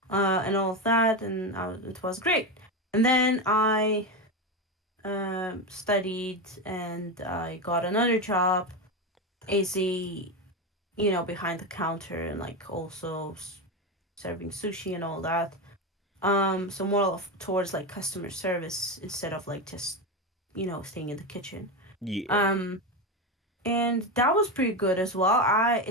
and all of that, and it was great. And then I studied and I got another job as a behind the counter and like also serving sushi and all that. So more of towards like customer service instead of like just staying in the kitchen. yeah. Um, and that was pretty good as well.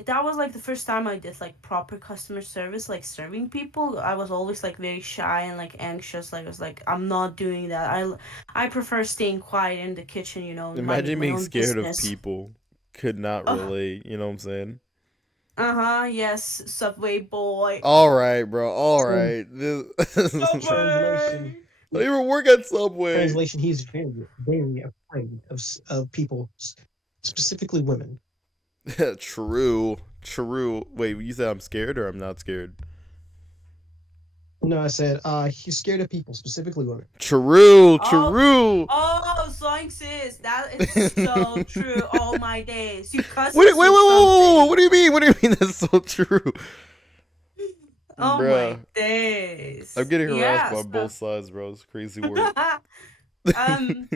That was like the first time I did like proper customer service, like serving people. I was always like very shy and like anxious. Like I was like, I'm not doing that. I prefer staying quiet in the kitchen, minding Imagine my being own scared of business. people. Could not Oh, relate. You know what I'm saying? uh-huh, yes, Subway boy. All right, bro. All So, right. This translation. Subway. I don't even work at Subway. Translation. He's very, very afraid of people, specifically women. True. True. Wait, you said I'm scared or I'm not scared? No, I said he's scared of people, specifically women. True. Oh, True. Zoink sis, that is so true. All my days. Your cousin Wait, wait, wait, said whoa, whoa, whoa, something. what do you mean? What do you mean that's so true? Oh my Bruh. I'm days. getting harassed Yeah. by So, both sides, bro. It's crazy work. um,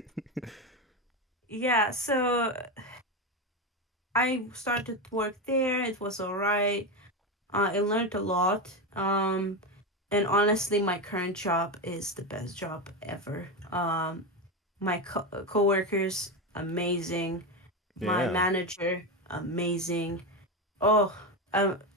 yeah. So I started work there. It was alright. I learned a lot. And honestly, my current job is the best job ever. My coworkers, amazing. My Yeah. manager, amazing. Oh,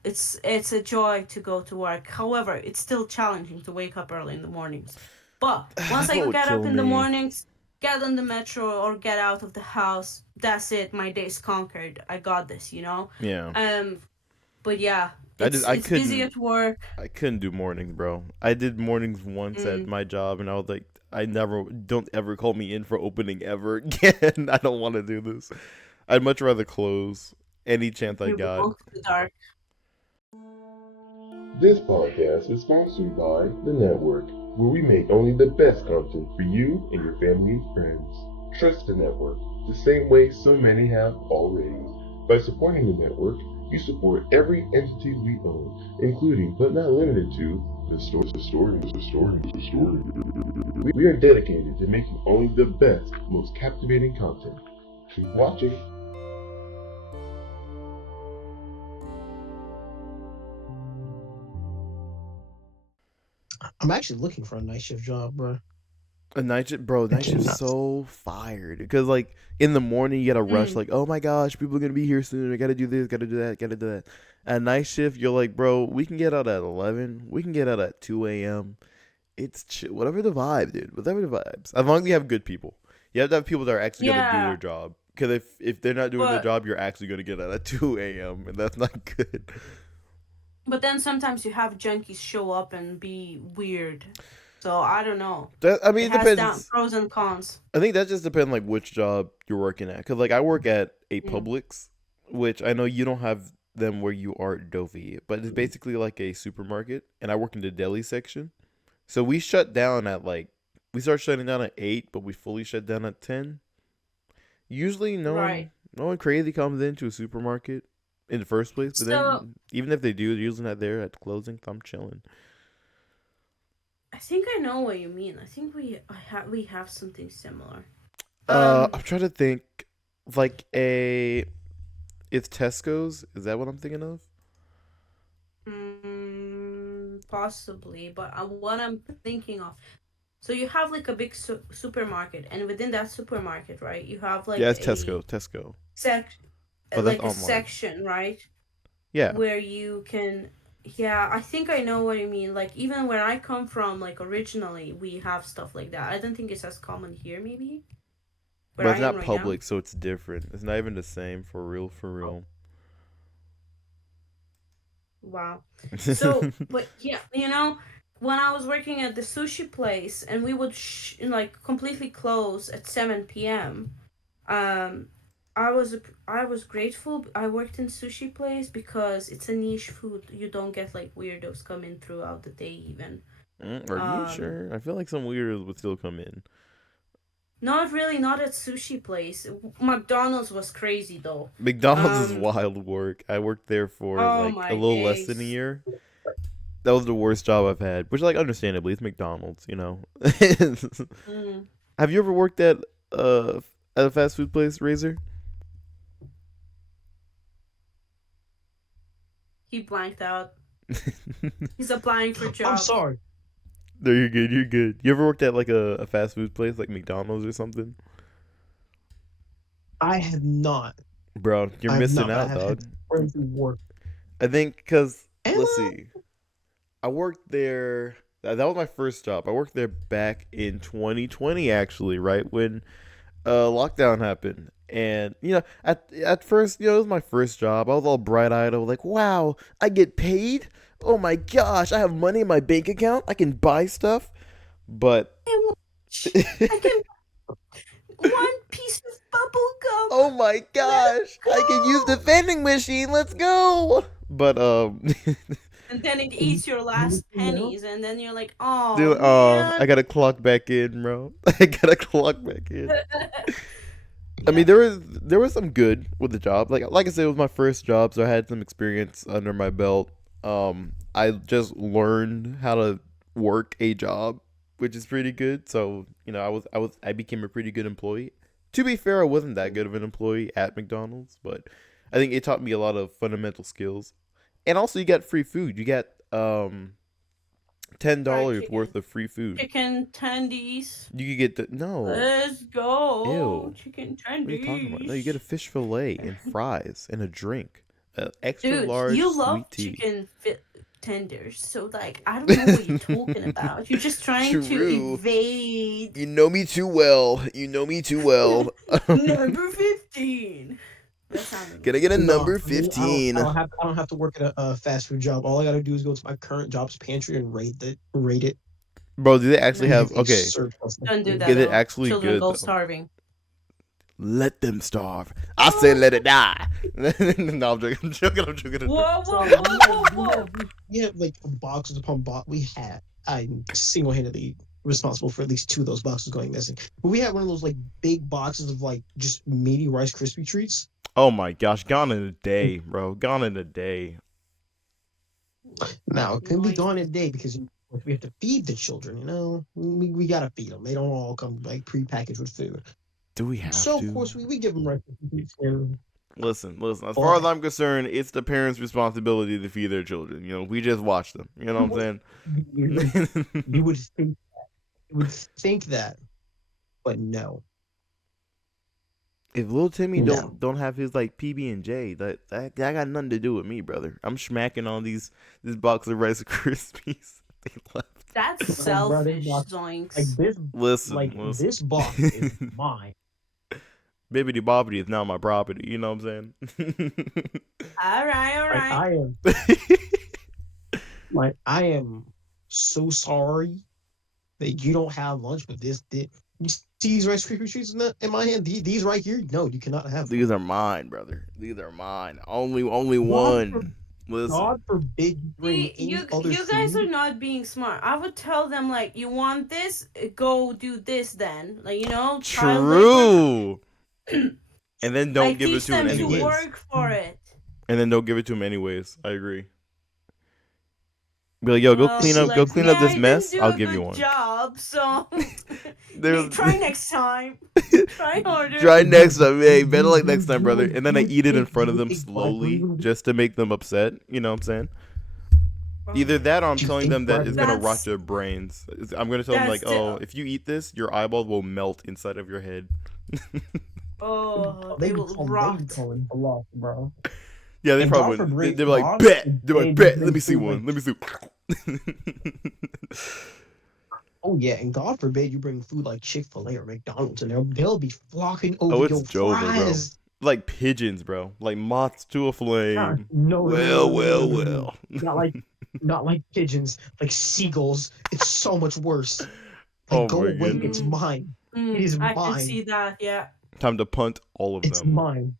it's a joy to go to work. However, it's still challenging to wake up early in the mornings. But once That I would get up kill in the me. mornings, get on the metro or get out of the house, that's it. My day's conquered. I got this. Yeah. Um, but yeah, I just it's busy at work. I couldn't do mornings, bro. I did mornings once at Mm, my job and I was like, I never don't ever call me in for opening ever again. I don't want to do this. I'd much rather close any chance I you got. belong to the dark. This podcast is sponsored by The Network, where we make only the best content for you and your family and friends. Trust the network, the same way so many have already. By supporting the network, you support every entity we own, including but not limited to the story. We are dedicated to making only the best, most captivating content. Keep watching. I'm actually looking for a night shift job, bro. A night shift, bro. Night shift's Nuts. so fired because like in the morning you gotta rush. Mm. Like, oh my gosh, people are gonna be here soon. I gotta do this, gotta do that, gotta do that. At night shift, you're like, bro, we can get out at 11. We can get out at 2 a.m. It's chill. Whatever the vibe, dude. Whatever the vibes. As long as you have good people. You have to have people that are actually gonna do Yeah, their job. Because if they're not doing their but job, you're actually gonna get out at 2 a.m. and that's not good. then sometimes you have junkies show up and be weird. So I don't know. I mean, It it has down depends. pros and cons. I think that just depends like which job you're working at. Cause like I work at a Mm. Publix, which I know you don't have them where you are at Dovi, but it's basically like a supermarket, and I work in the deli section. So we shut down at like we start shutting down at 8, but we fully shut down at 10. Usually Right. no one crazy comes into a supermarket in the first place, but So then even if they do, they're usually not there at closing. So I'm chilling. I think I know what you mean. I think we have something similar. Um, I'm trying to think like it's Tesco's. Is that what I'm thinking of? Possibly, but what I'm thinking of. So you have like a big supermarket, and within that supermarket, right, you have like Yeah, it's a Tesco. Tesco. sec, Oh, that's like a online. section, right, Yeah. where you can. Yeah, I think I know what you mean. Like even where I come from, like originally we have stuff like that. I don't think it's as common here, maybe where But I it's am not right now. public, so it's different. It's not even the same for real, for real. Wow. So, but yeah, when I was working at the sushi place and we would like completely close at 7 p.m. Um, I was grateful I worked in sushi place because it's a niche food. You don't get like weirdos coming throughout the day even. Are you Um, sure? I feel like some weirdos would still come in. Not really, not at sushi place. McDonald's was crazy though. McDonald's is Um, wild work. I worked there for oh like a my little less than a days. year. That was the worst job I've had, which like understandably, it's McDonald's, you know. Mm, Have you ever worked at a fast food place, Razor? he blanked out. He's applying for I'm jobs. sorry. No, you're good. You're good. You ever worked at like a fast food place like McDonald's or something? I have not. Bro, you're I have missing not, but I out, have dog. had friends who work. I think because And let's see, I worked there. That was my first job. I worked there back in 2020, actually, right when lockdown happened. And at first, it was my first job. I was all bright eyed. I was like, "Wow, I get paid! Oh my gosh, I have money in my bank account. I can buy stuff." But I can one piece of bubble gum. oh my Let's gosh, I can use the go. vending machine. Let's go. But And then it eats your last you know, pennies, and then you're like, oh dude, man. I gotta clock back in, bro. I gotta clock back in. I mean, there was some good with the job. Like I said, it was my first job, so I had some experience under my belt. I just learned how to work a job, which is pretty good. So I became a pretty good employee. To be fair, I wasn't that good of an employee at McDonald's, but I think it taught me a lot of fundamental skills. And also, you get free food. You get $10 chicken. worth of free food. Chicken tendies. You could get no. Let's go. Ew. Chicken What are you talking about? No, you get a tendies. fish fillet and fries and a drink. Extra Dude, large you love sweet tea. chicken tenders, so like I don't know what you're talking about. You're just trying to True. evade You know me too well. You know me too well. number 15. That sounded Gonna get a no, number I mean, 15. I don't have to work at a fast food job. All I gotta do is go to my current job's pantry and rate it. Bro, do they actually No. have If they okay? serve us Don't do food. that. Is it though. actually Children good go though? starving. Let them starve. I say let it die. No, I'm joking. I'm joking. I'm joking. Whoa, So whoa, we whoa, have, whoa, we whoa. have, we have like boxes upon box. I'm single-handedly responsible for at least 2 of those boxes going missing. But we had one of those like big boxes of like just meaty Rice Krispie treats. Oh my gosh, gone in a day, bro. Gone in a day. Now it can be Nice. gone in a day because we have to feed the children. We gotta feed them. They don't all come like prepackaged with food. Do we have So to? of course we give them Rice Krispie treats. And Listen. As far as Why? I'm concerned, it's the parents' responsibility to feed their children. We just watch them. You know what I'm you saying? would think would think that, but no. If Lil Timmy No. don't have his like PB and J, that got nothing to do with me, brother. I'm smacking on this box of Rice Krispies they left. That's Bro, selfish, like zoinks. this, Listen, this box is mine. Bibbidi Bobbidi is now my property. You know what I'm saying? All right. I am so sorry that you don't have lunch, but you see these Rice Krispie treats in my hand? These right here? No, you cannot have them. These are mine, brother. These are mine. Only God one. Listen. God forbid you bring any other You guys food. are not being smart. I would tell them like, you want this? Go do this then. Like, you know, child labor. True. And then don't like, give it teach to him them to anyways. work for it. And then don't give it to him anyways. I agree. Be like, yo, go Well, clean up like, this I didn't mess. do I'll a give you good one. job, so There's- try next time. Try harder. Try next time. Hey, better like next time, brother. And then I eat it in front of them slowly just to make them upset. You know what I'm saying? Either that or I'm Do you telling think them that it's gonna That's- rot their brains. I'm gonna tell them like, That's oh, the- if you eat this, your eyeball will melt inside of your head. Oh, they will rot. call it bluff, bro. Yeah, they And probably God would. forbid- They're like, God bet. They're like, forbid bet. you Let me see bring one. Let me see. Oh yeah, and God forbid you bring food like Chick-fil-A or McDonald's, and they'll be flocking over Oh, it's your Jover, bro. fries. Like pigeons, bro. Like moths to a flame. No, Well. not like pigeons, like seagulls. It's so much worse. Like, Oh go my away, goodness. it's mine. It is I can mine. see that, yeah. Time to punt all of It's them. mine.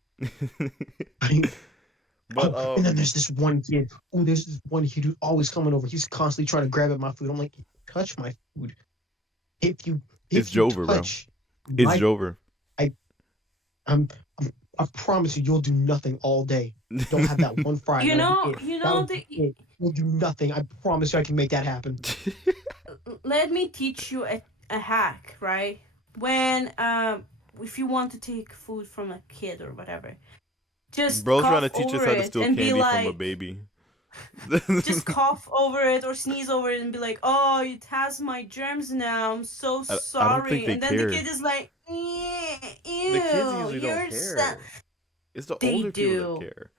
But And then there's this one kid. Oh, there's this one kid who's always coming over. He's constantly trying to grab at my food. I'm like, touch my food. If you It's Jover, bro. touch it's my- Jover. I promise you, you'll do nothing all day. Don't have that one fry. You that'll know, be it. you That'll know, be it. You'll do nothing. I promise you, I can make that happen. let me teach you a hack, right? When if you want to take food from a kid or whatever, just Bro's cough trying to teach us over how to it steal and candy be from a like, baby. just cough over it or sneeze over it and be like, oh, it has my germs now. I'm so I don't sorry. think they And then care. the kid is like, ew, The kids usually you're don't care. so-" It's the They older people do. that care.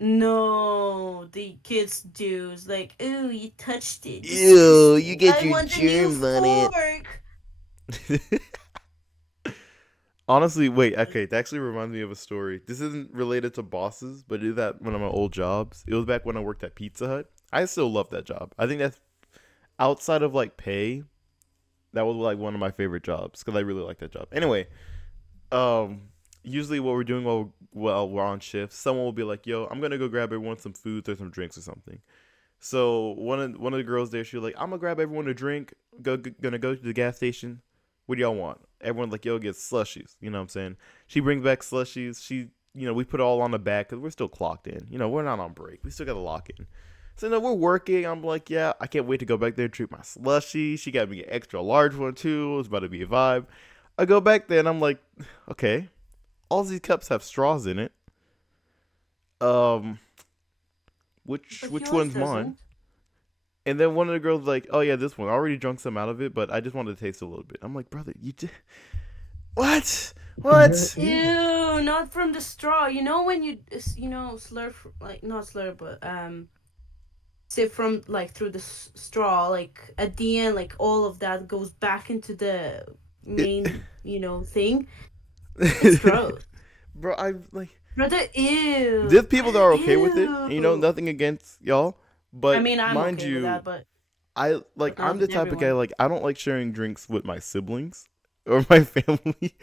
No, the kids do. It's like, ooh, you touched it. Ew, you get I your want a new germs on it. fork. Honestly, wait, okay, that actually reminds me of a story. This isn't related to bosses, but it is at one of my old jobs. It was back when I worked at Pizza Hut. I still love that job. I think that's outside of like pay, that was like one of my favorite jobs because I really like that job. Anyway, usually what we're doing while we're on shift, someone will be like, "Yo, I'm gonna go grab everyone some food or some drinks or something." So one of the girls there, she was like, "I'm gonna grab everyone a drink. Gonna go to the gas station. What do y'all want?" Everyone's like, "Yo, get slushies." You know what I'm saying? She brings back slushies. We put it all on the back because we're still clocked in. We're not on break. We still got to lock in. So, we're working. I'm like, yeah, I can't wait to go back there and drink my slushie. She got me an extra large one, too. It was about to be a vibe. I go back there, and I'm like, okay. All these cups have straws in it. Which But yours one's mine? doesn't. And then one of the girls was like, oh, yeah, this one. I already drunk some out of it, but I just wanted to taste a little bit. I'm like, brother, you did... What? What? Ew, not from the straw. You know when you slurp, like not slurp, but sip from like through the straw, like at the end, like all of that goes back into the main, thing. It's gross. Bro, I like... Brother, ew. There's people that are okay with it. Ew. Nothing against y'all. But I mean, I'm mind okay you, with that, but I'm not the type of guy, everyone. like, I don't like sharing drinks with my siblings or my family.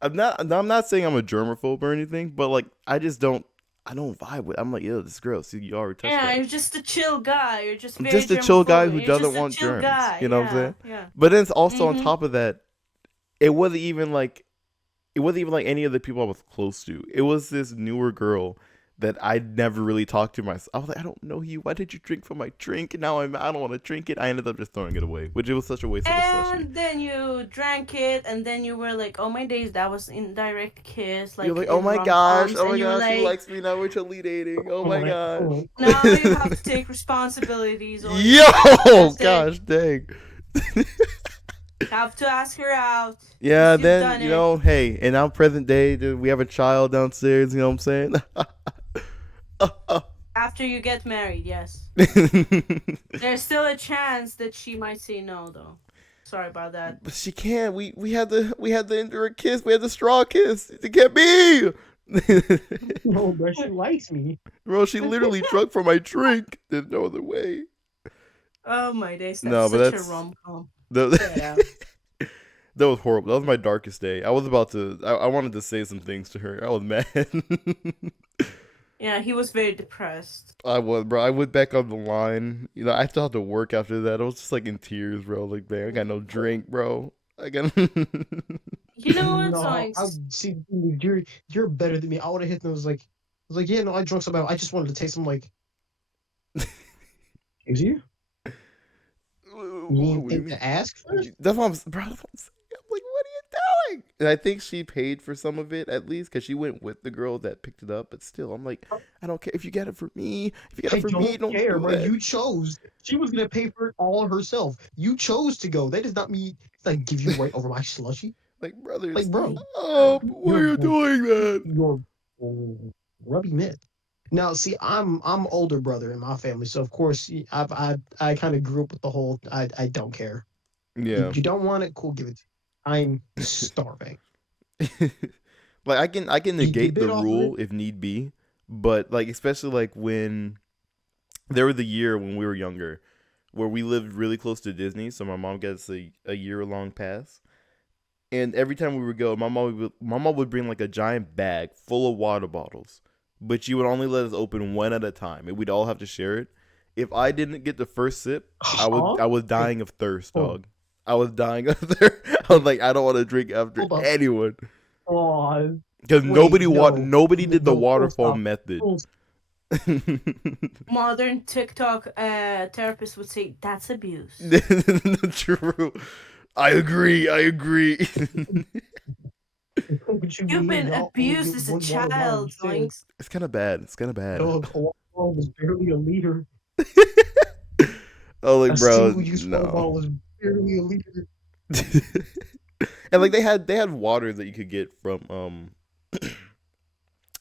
I'm not saying I'm a germaphobe or anything, but like I don't vibe with. I'm like, ew, this is gross. You already touched yeah, that. you're just a chill guy. You're just I'm very just a chill guy who germophobic. You're doesn't just a want chill germs. guy. You know what I'm saying? Yeah. But then it's also on Mhm. top of that, it wasn't even like any of the people I was close to. It was this newer girl that I never really talked to myself. I was like, I don't know you. Why did you drink from my drink? Now I don't want to drink it. I ended up just throwing it away, which it was such a waste of a slushie. And then you drank it, and then you were like, "Oh my days, that was indirect kiss." Like, You're like, in oh my wrong gosh, arms," oh my and you were gosh, he like, likes me now. We're totally dating. Oh my gosh. now you have to take responsibilities. Or Yo, That's it. gosh, dang. Have to ask her out. Yeah, You've then done you it. know, hey, and now present day, dude, we have a child downstairs. You know what I'm saying? After you get married, yes. There's still a chance that she might say no, though. Sorry about that. But she can't. We had the endure kiss. We had the straw kiss. It can't be. No, bro, she likes me. Bro, she literally drunk from my drink. There's no other way. Oh my days, that's No, but such that's- a rom-com. The- Yeah. That was horrible. That was my darkest day. I was about to. I wanted to say some things to her. I was mad. Yeah, he was very depressed. I was, bro. I went back on the line. You know, I still had to work after that. I was just like in tears, bro. Like, man, I got no drink, bro. I got. You know what? No, Like, I see. You're better than me. I would have hit them. I was like, yeah, no, I drunk some. I just wanted to taste them. Like, is you? You didn't think to ask first? That's what I'm, bro. That's what I'm saying. I'm like, what are you doing? And I think she paid for some of it at least because she went with the girl that picked it up. But still, I'm like, I don't care if you get it for me. If you get I it for don't me, don't care, do bro. that. You chose. She was gonna pay for it all herself. You chose to go. That does not mean like give you right over my slushy. Like, brothers, Like, bro, oh, why are you doing that? you're rubbing it. Now, see, I'm older brother in my family, so of course I kind of grew up with the whole I don't care. Yeah. You don't want it, cool, give it to me. I'm starving. Like I can You negate bit the off of rule if need be, but like especially like when there was the year when we were younger where we lived really close to Disney, so my mom gets a year long pass. And every time we would go, my mom would bring like a giant bag full of water bottles, but she would only let us open one at a time, and we'd all have to share it. If I didn't get the first sip, I was dying of thirst, Oh. dog. I was dying of thirst. I was like, I don't want to drink after Hold up. anyone. Oh, Because Wait, nobody did the no, full waterfall stop. method. modern TikTok therapist would say that's abuse. True. I agree. You've been abused as a child, Zoinks. It's kind of bad. Dog, Hawaii was barely a liter. Oh, like, A bro, single-use water no. bottle was barely a liter. And like they had water that you could get from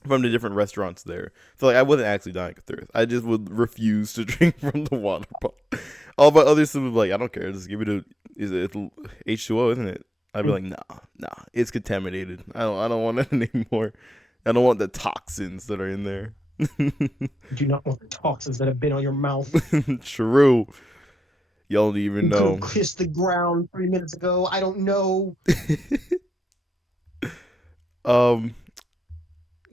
from the different restaurants there. So like I wasn't actually dying of thirst. I just would refuse to drink from the water bottle. All my other siblings would be like, I don't care, just give it it's H2O, isn't it? I'd be like, nah, it's contaminated. I don't want it anymore. I don't want the toxins that are in there. You do not want the toxins that have been on your mouth. True. Y'all don't even You could know. have kissed the ground 3 minutes ago. I don't know.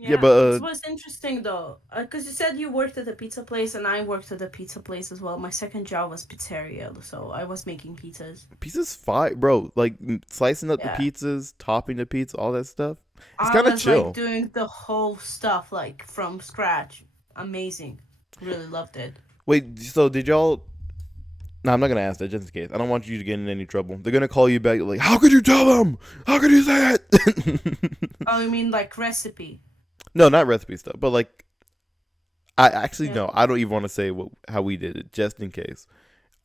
Yeah, but, it was interesting though, because you said you worked at a pizza place, and I worked at a pizza place as well. My second job was pizzeria, so I was making pizzas. pizza's fine, bro. Like slicing up Yeah. the pizzas, topping the pizza, all that stuff. It's I kind of was chill. like doing the whole stuff like from scratch. Amazing, really loved it. Wait, so did y'all? No, I'm not gonna ask that just in case. I don't want you to get in any trouble. They're gonna call you back like, "How could you tell them? How could you say it?" Oh, you mean like recipe? No, not recipe stuff, but like, I actually Yeah. no. I don't even want to say how we did it, just in case.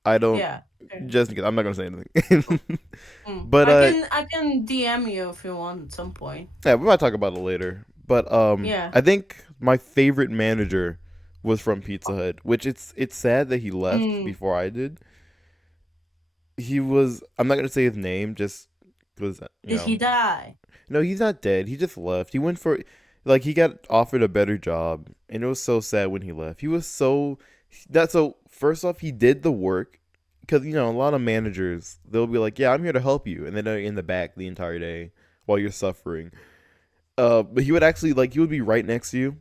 I don't. Yeah. Okay. Just in case, I'm not gonna say anything. But I can DM you if you want at some point. yeah, we might talk about it later. But Yeah. I think my favorite manager was from Pizza Hut, which it's sad that he left before I did. He was. I'm not gonna say his name, just because. Did he die? No, he's not dead. He just left. He went for, like, he got offered a better job, and it was so sad when he left. He was so first off, he did the work, because a lot of managers, they'll be like, yeah, I'm here to help you, and then they're in the back the entire day while you're suffering. But he would actually, like, he would be right next to you,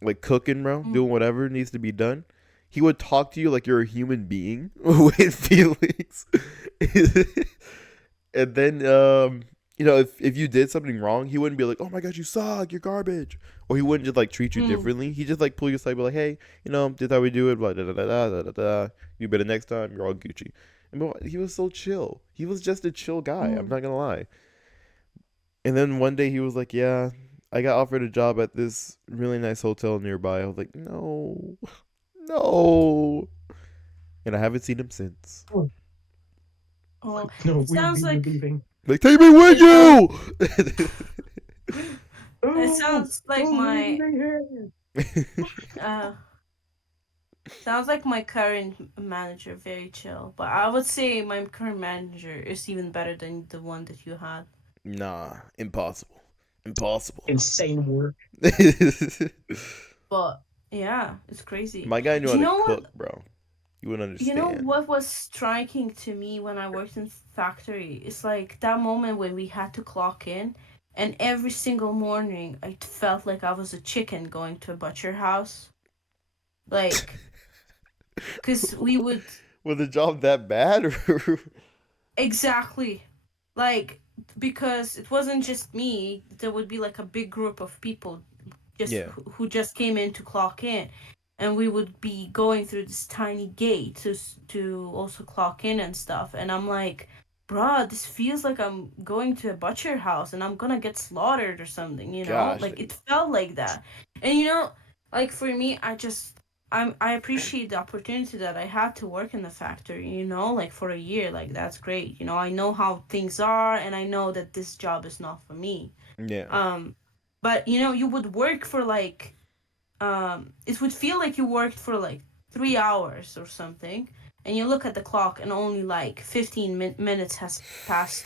like cooking, bro, doing whatever needs to be done. He would talk to you like you're a human being with feelings. And then if you did something wrong, he wouldn't be like, oh my gosh, you suck, you're garbage. Or he wouldn't just like treat you differently. He just like pull you aside, be like, hey, this is how we do it, blah, da, da, da, da, da, da. You better next time, you're all Gucci. And bro, he was so chill. He was just a chill guy, I'm not gonna lie. And then one day he was like, yeah, I got offered a job at this really nice hotel nearby. I was like, no. And I haven't seen him since. Oh, No, it sounds we were like leaving. Like, take me with you. it sounds like my leaving uh sounds like my current manager, very chill. But I would say my current manager is even better than the one that you had. Nah, impossible. Impossible. Insane work. But yeah, it's crazy. My guy knew Do how you to know what? cook, bro. You wouldn't You know understand. what was striking to me when I worked in factory? It's like that moment when we had to clock in, and every single morning I felt like I was a chicken going to a butcher house. Like, cause we would Was the job that bad? Or... exactly, like because it wasn't just me. There would be like a big group of people just Yeah. who just came in to clock in, and we would be going through this tiny gate to also clock in and stuff. And I'm like, bruh, this feels like I'm going to a butcher house and I'm gonna get slaughtered or something, you know? Gosh. Like it felt like that. And you know, like for me, I appreciate the opportunity that I had to work in the factory, you know, like for a year. Like that's great. You know, I know how things are and I know that this job is not for me. Yeah. But you know, you would work for like it would feel like you worked for like 3 hours or something, and you look at the clock and only like 15 minutes has passed,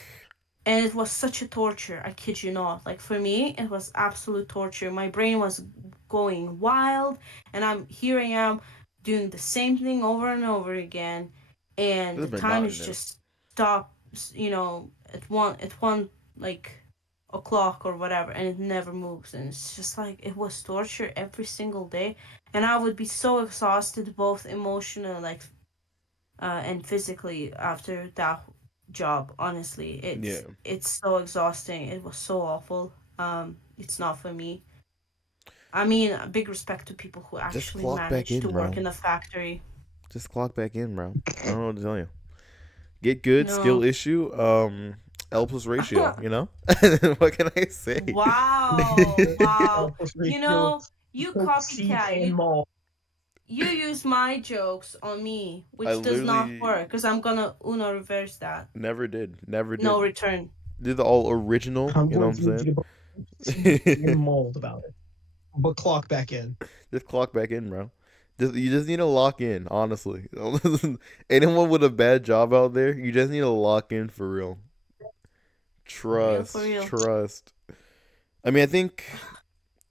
and it was such a torture. I kid you not. Like for me, it was absolute torture. My brain was going wild, and I am doing the same thing over and over again, and the It's time is monotonous. just stops. You know, at one like o'clock or whatever, and it never moves, and it's just like it was torture every single day, and I would be so exhausted, both emotional like and physically after that job. Honestly, Yeah. it's so exhausting. It was so awful. It's not for me. I mean, a big respect to people who Just actually clock back manage in, to bro. work in a factory. Just clock back in, bro. I don't know what to tell you. Get good, skill No. issue, L plus ratio, you know? What can I say? Wow, wow. Plus You ratio, know, you seed copycat. and mall. You use my jokes on me, I which does not literally work, because I'm gonna Uno reverse that. never did. Never did. No return. Did the all original, I'm you know going what to need I'm you to saying? seed and mold about it. But clock back in. Just clock back in, bro. You just need to lock in, honestly. Anyone with a bad job out there, you just need to lock in for real. Trust, For real. trust. I mean, I think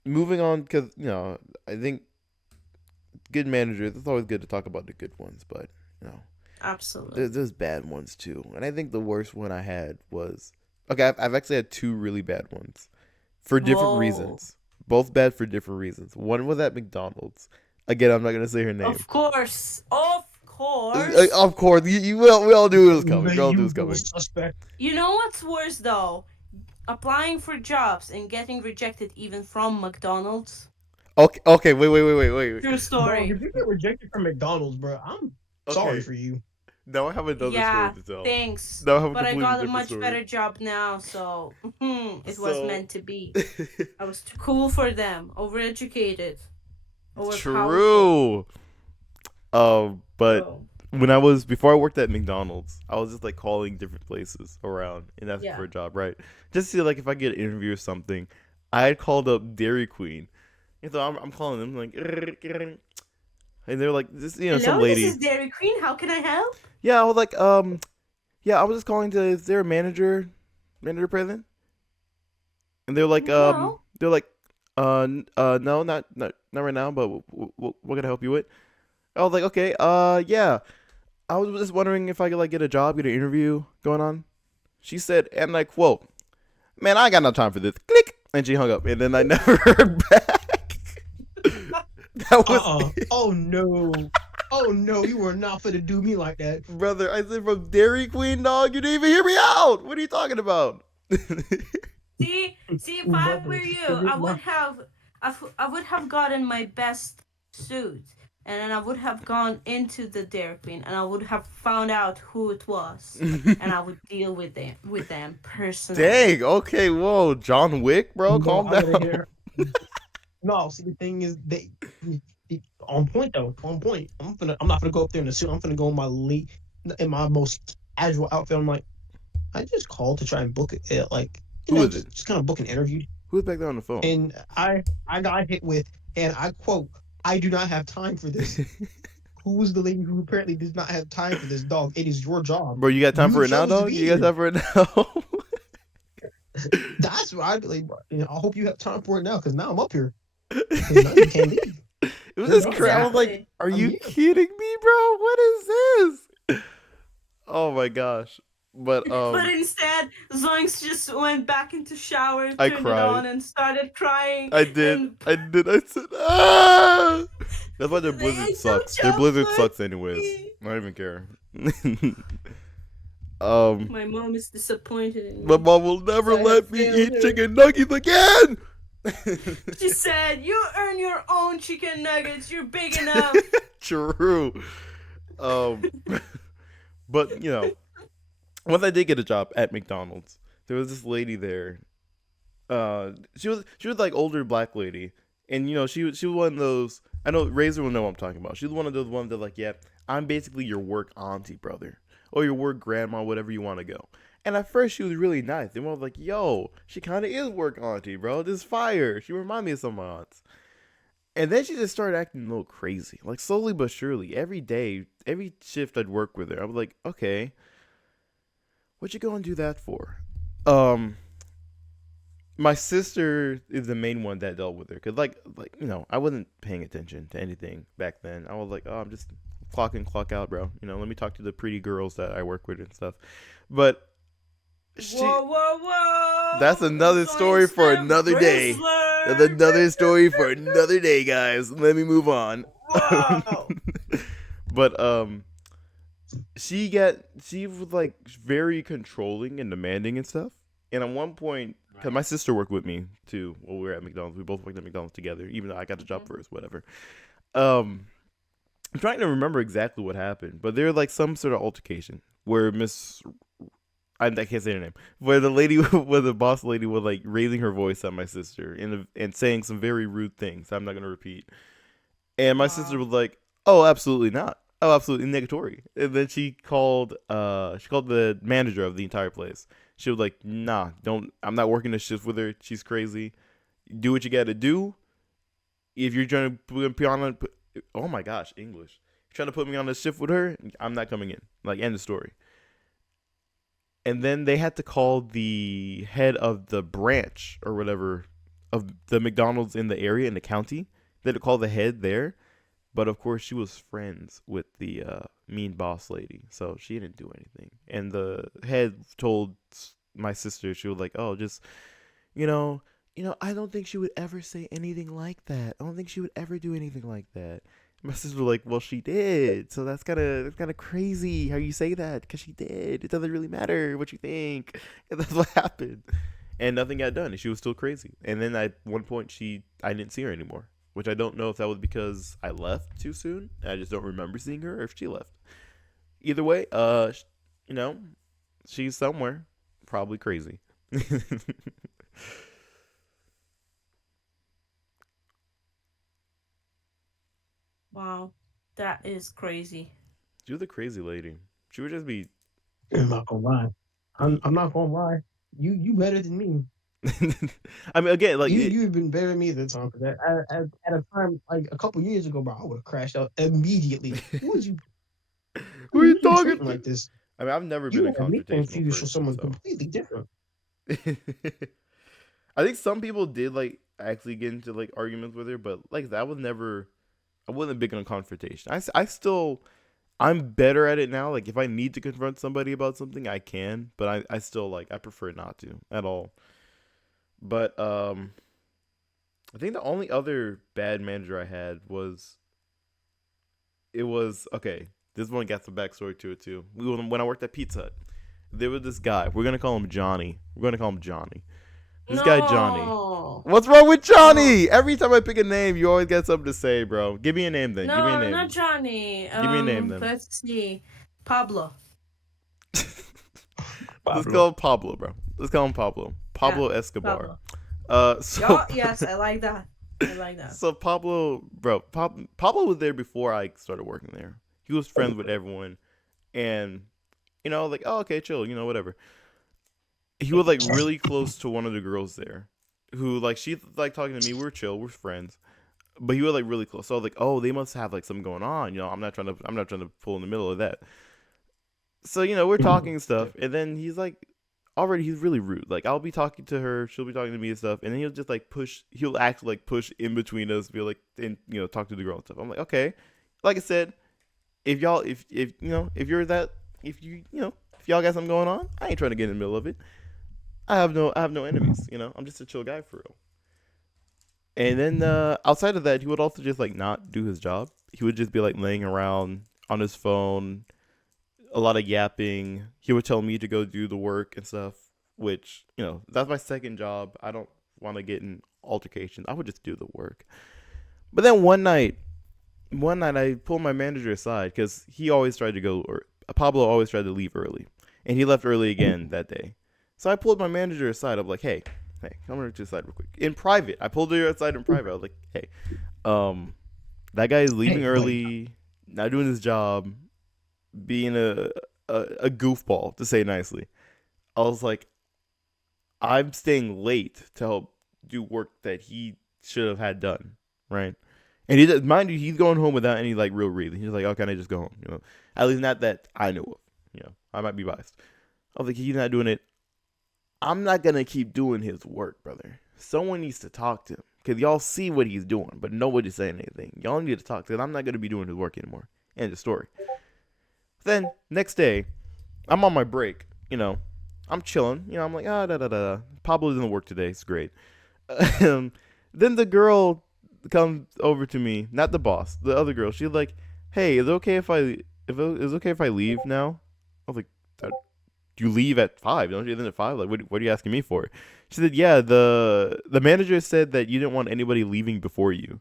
moving on, because, I think good managers, it's always good to talk about the good ones, but, Absolutely. there's bad ones too. And I think the worst one I had was, okay, I've actually had two really bad ones for different Whoa. reasons. Both bad for different reasons. One was at McDonald's. Again, I'm not going to say her name. Of course. Of course. Of course, we all knew it was coming. The We all knew it was usual coming. suspect. You know what's worse, though? Applying for jobs and getting rejected even from McDonald's. Okay, wait. True Bro, story. if you get rejected from McDonald's, bro, I'm sorry Okay. for you. Now I have another Yeah, story to tell. thanks. Now I have a But I completely got a different much story. better job now, so it was So- meant to be. I was too cool for them. Overeducated. Overpowerful. True. But Bro. before I worked at McDonald's, I was just like calling different places around and asking Yeah. for a job, right? Just to see like if I get an interview or something. I had called up Dairy Queen, and so I'm calling them like, and they're like, this, Hello, some lady. this is Dairy Queen. How can I help? Yeah, I was like, yeah, I was just calling to. Is there a manager present? And they're like, No. no, not right now, but what can I help you with? I was like, okay, yeah. I was just wondering if I could like get a job, get an interview going on. She said, and I quote, "Man, I ain't got no time for this." Click, and she hung up, and then I never heard back. That was Oh no. Oh no, you were not finna do me like that. brother. I said from Dairy Queen, dog. You didn't even hear me out. What are you talking about? See, if I Brother, were you, there is I would have gotten my best suit, and then I would have gone into the Dairy Queen, and I would have found out who it was, and I would deal with them personally. Dang. Okay. Whoa, John Wick, bro. No, Calm I gotta down. hear- No, see the thing is they on point though. On point. I'm not gonna go up there in a suit. I'm gonna go in my most casual outfit. I'm like, I just called to try and book it, like, Who is it? just kind of book an interview. Who's back there on the phone? And I got hit with, and I quote, "I do not have time for this." Who was the lady who apparently does not have time for this, dog? It is your job. Bro, you got time You for it now, chose to dog? be You got here. time for it now? That's what I'd be like. Bro, I hope you have time for it now, because now I'm up here. 'Cause now you can't leave. It was just crazy. I was like, Exactly. are I'm you here. kidding me, bro? What is this? Oh my gosh. But But instead, Zoinks just went back into shower, I turned it cried. on, and started crying. I did. and- I said, ah! That's why their They blizzard don't sucks. Their jump blizzard like sucks anyways. me. I don't even care. My mom is disappointed in My me. mom will never I have let me failed eat her. chicken nuggets again. She said, "You earn your own chicken nuggets. You're big enough." True. But you know, once I did get a job at McDonald's, there was this lady there. She was like older black lady, and you know she was one of those. I know Razor will know what I'm talking about. She was one of those ones that like, yeah, I'm basically your work auntie, brother, or your work grandma, whatever you want to go. And at first she was really nice. And I was like, yo, she kind of is work auntie, bro. This fire. She remind me of some of my aunts. And then she just started acting a little crazy, like slowly but surely. Every day, every shift I'd work with her, I was like, okay, what you going to do that for? My sister is the main one that dealt with her, cause like you know, I wasn't paying attention to anything back then. I was like, oh, I'm just clock in, clock out, bro. You know, let me talk to the pretty girls that I work with and stuff. But Whoa, whoa, whoa! That's another story Zoinks for the another day. Brizzler! That's another story for another day, guys. Let me move on. Whoa! But she was like very controlling and demanding and stuff. And at one point, because my sister worked with me too while we were at McDonald's. We both worked at McDonald's together, even though I got the job first, whatever. I'm trying to remember exactly what happened, but there was like some sort of altercation where I can't say her name, where the boss lady was like raising her voice at my sister and saying some very rude things I'm not going to repeat. And my sister was like, oh, absolutely not. Oh, absolutely negatory. And then she called the manager of the entire place. She was like, nah, I'm not working this shift with her. She's crazy. Do what you got to do. If you're trying to put on, oh my gosh, English. Trying to put me on a shift with her, I'm not coming in. Like, end of story. And then they had to call the head of the branch or whatever of the McDonald's in the area, in the county. They had to call the head there. But of course, she was friends with the mean boss lady, so she didn't do anything. And the head told my sister, she was like, "Oh, just you know, I don't think she would ever say anything like that. I don't think she would ever do anything like that." My sister was like, "Well, she did, so that's kind of crazy how you say that, because she did. It doesn't really matter what you think." And that's what happened, and nothing got done. And she was still crazy. And then at one point, I didn't see her anymore. Which I don't know if that was because I left too soon. I just don't remember seeing her, or if she left. Either way, she's somewhere, probably crazy. Wow, that is crazy. She was a crazy lady. She would just be. I'm not gonna lie. I'm not gonna lie. You better than me. I mean, again, like You've been better than me at the time. Cause at a time like a couple years ago, bro, I would have crashed out immediately. Who was you? who are you treating talking like to? this? I mean, I've never You been a have me confrontational confused for person. someone So. completely different. I think some people did like actually get into like arguments with her, but like that was never. I wasn't big on confrontation. I'm better at it now. Like if I need to confront somebody about something, I can, but I still like I prefer not to at all. But I think the only other bad manager I had was okay. This one got some backstory to it too. When I worked at Pizza Hut, there was this guy. We're gonna call him Johnny. This guy Johnny. No. What's wrong with Johnny? Every time I pick a name, you always got something to say, bro. Give me a name then. Give me a No, name. not Johnny. Give me a name then. Let's see. Pablo. Let's call him Pablo, bro. Let's call him Pablo. Pablo Escobar. Pablo. So Yes, I like that. I like that. So Pablo, bro, Pablo was there before I started working there. He was friends with everyone, and You know, like, oh, okay, chill, you know, whatever. He was like really close to one of the girls there, who like she like talking to me. We're chill, we're friends, but he was like really close. So I was like, oh, they must have like something going on. You know, I'm not trying to pull in the middle of that. So you know, we're talking and stuff, and then he's like, already he's really rude. Like I'll be talking to her, she'll be talking to me and stuff, and then he'll just like he'll actually like push in between us, be like, and you know, talk to the girl and stuff. I'm like, okay, like I said, if y'all, if you know, if you're that, if you know, if y'all got something going on, I ain't trying to get in the middle of it. I have no enemies. You know, I'm just a chill guy for real. And then outside of that, he would also just like not do his job. He would just be like laying around on his phone, a lot of yapping. He would tell me to go do the work and stuff, which, you know, that's my second job. I don't want to get in altercations. I would just do the work. But then one night I pulled my manager aside because he always tried to go, or Pablo always tried to leave early. And he left early again that day. So I pulled my manager aside. I'm like, hey, come over to the side real quick. In private. I pulled her aside in private. I was like, hey, that guy is leaving early, not doing his job, being a goofball, to say nicely. I was like, I'm staying late to help do work that he should have had done, right? And he, mind you, he's going home without any like real reason. He's like, "Oh, can I just go home?" You know, at least not that I know of. You know, I might be biased. I was like, he's not doing it. I'm not gonna keep doing his work, brother. Someone needs to talk to him because y'all see what he's doing, but nobody's saying anything. Y'all need to talk to him. I'm not gonna be doing his work anymore. End of story. Then next day, I'm on my break. You know, I'm chilling. You know, I'm like, da da da. Pablo doesn't work today. It's great. Then the girl comes over to me, not the boss, the other girl. She's like, "Hey, is it okay if I leave now?" I was like, "You leave at 5, don't you? Then at 5, like, what are you asking me for?" She said, "Yeah, the manager said that you didn't want anybody leaving before you."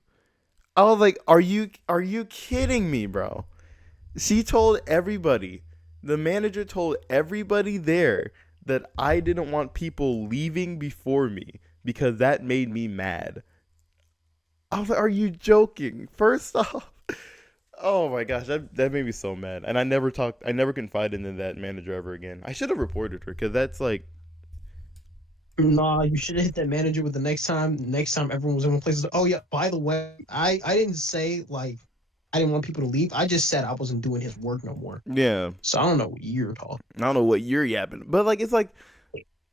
I was like, are you kidding me, bro? She told everybody. The manager told everybody there that I didn't want people leaving before me because that made me mad. I was like, are you joking? First off, oh my gosh, that made me so mad. And I never confided in that manager ever again. I should have reported her because that's like, Nah, you should have hit that manager with the next time. Next time everyone was in one place. Oh yeah, by the way, I didn't say like I didn't want people to leave. I just said I wasn't doing his work no more. yeah, So I don't know what you're talking. I don't know what you're yapping, but like it's like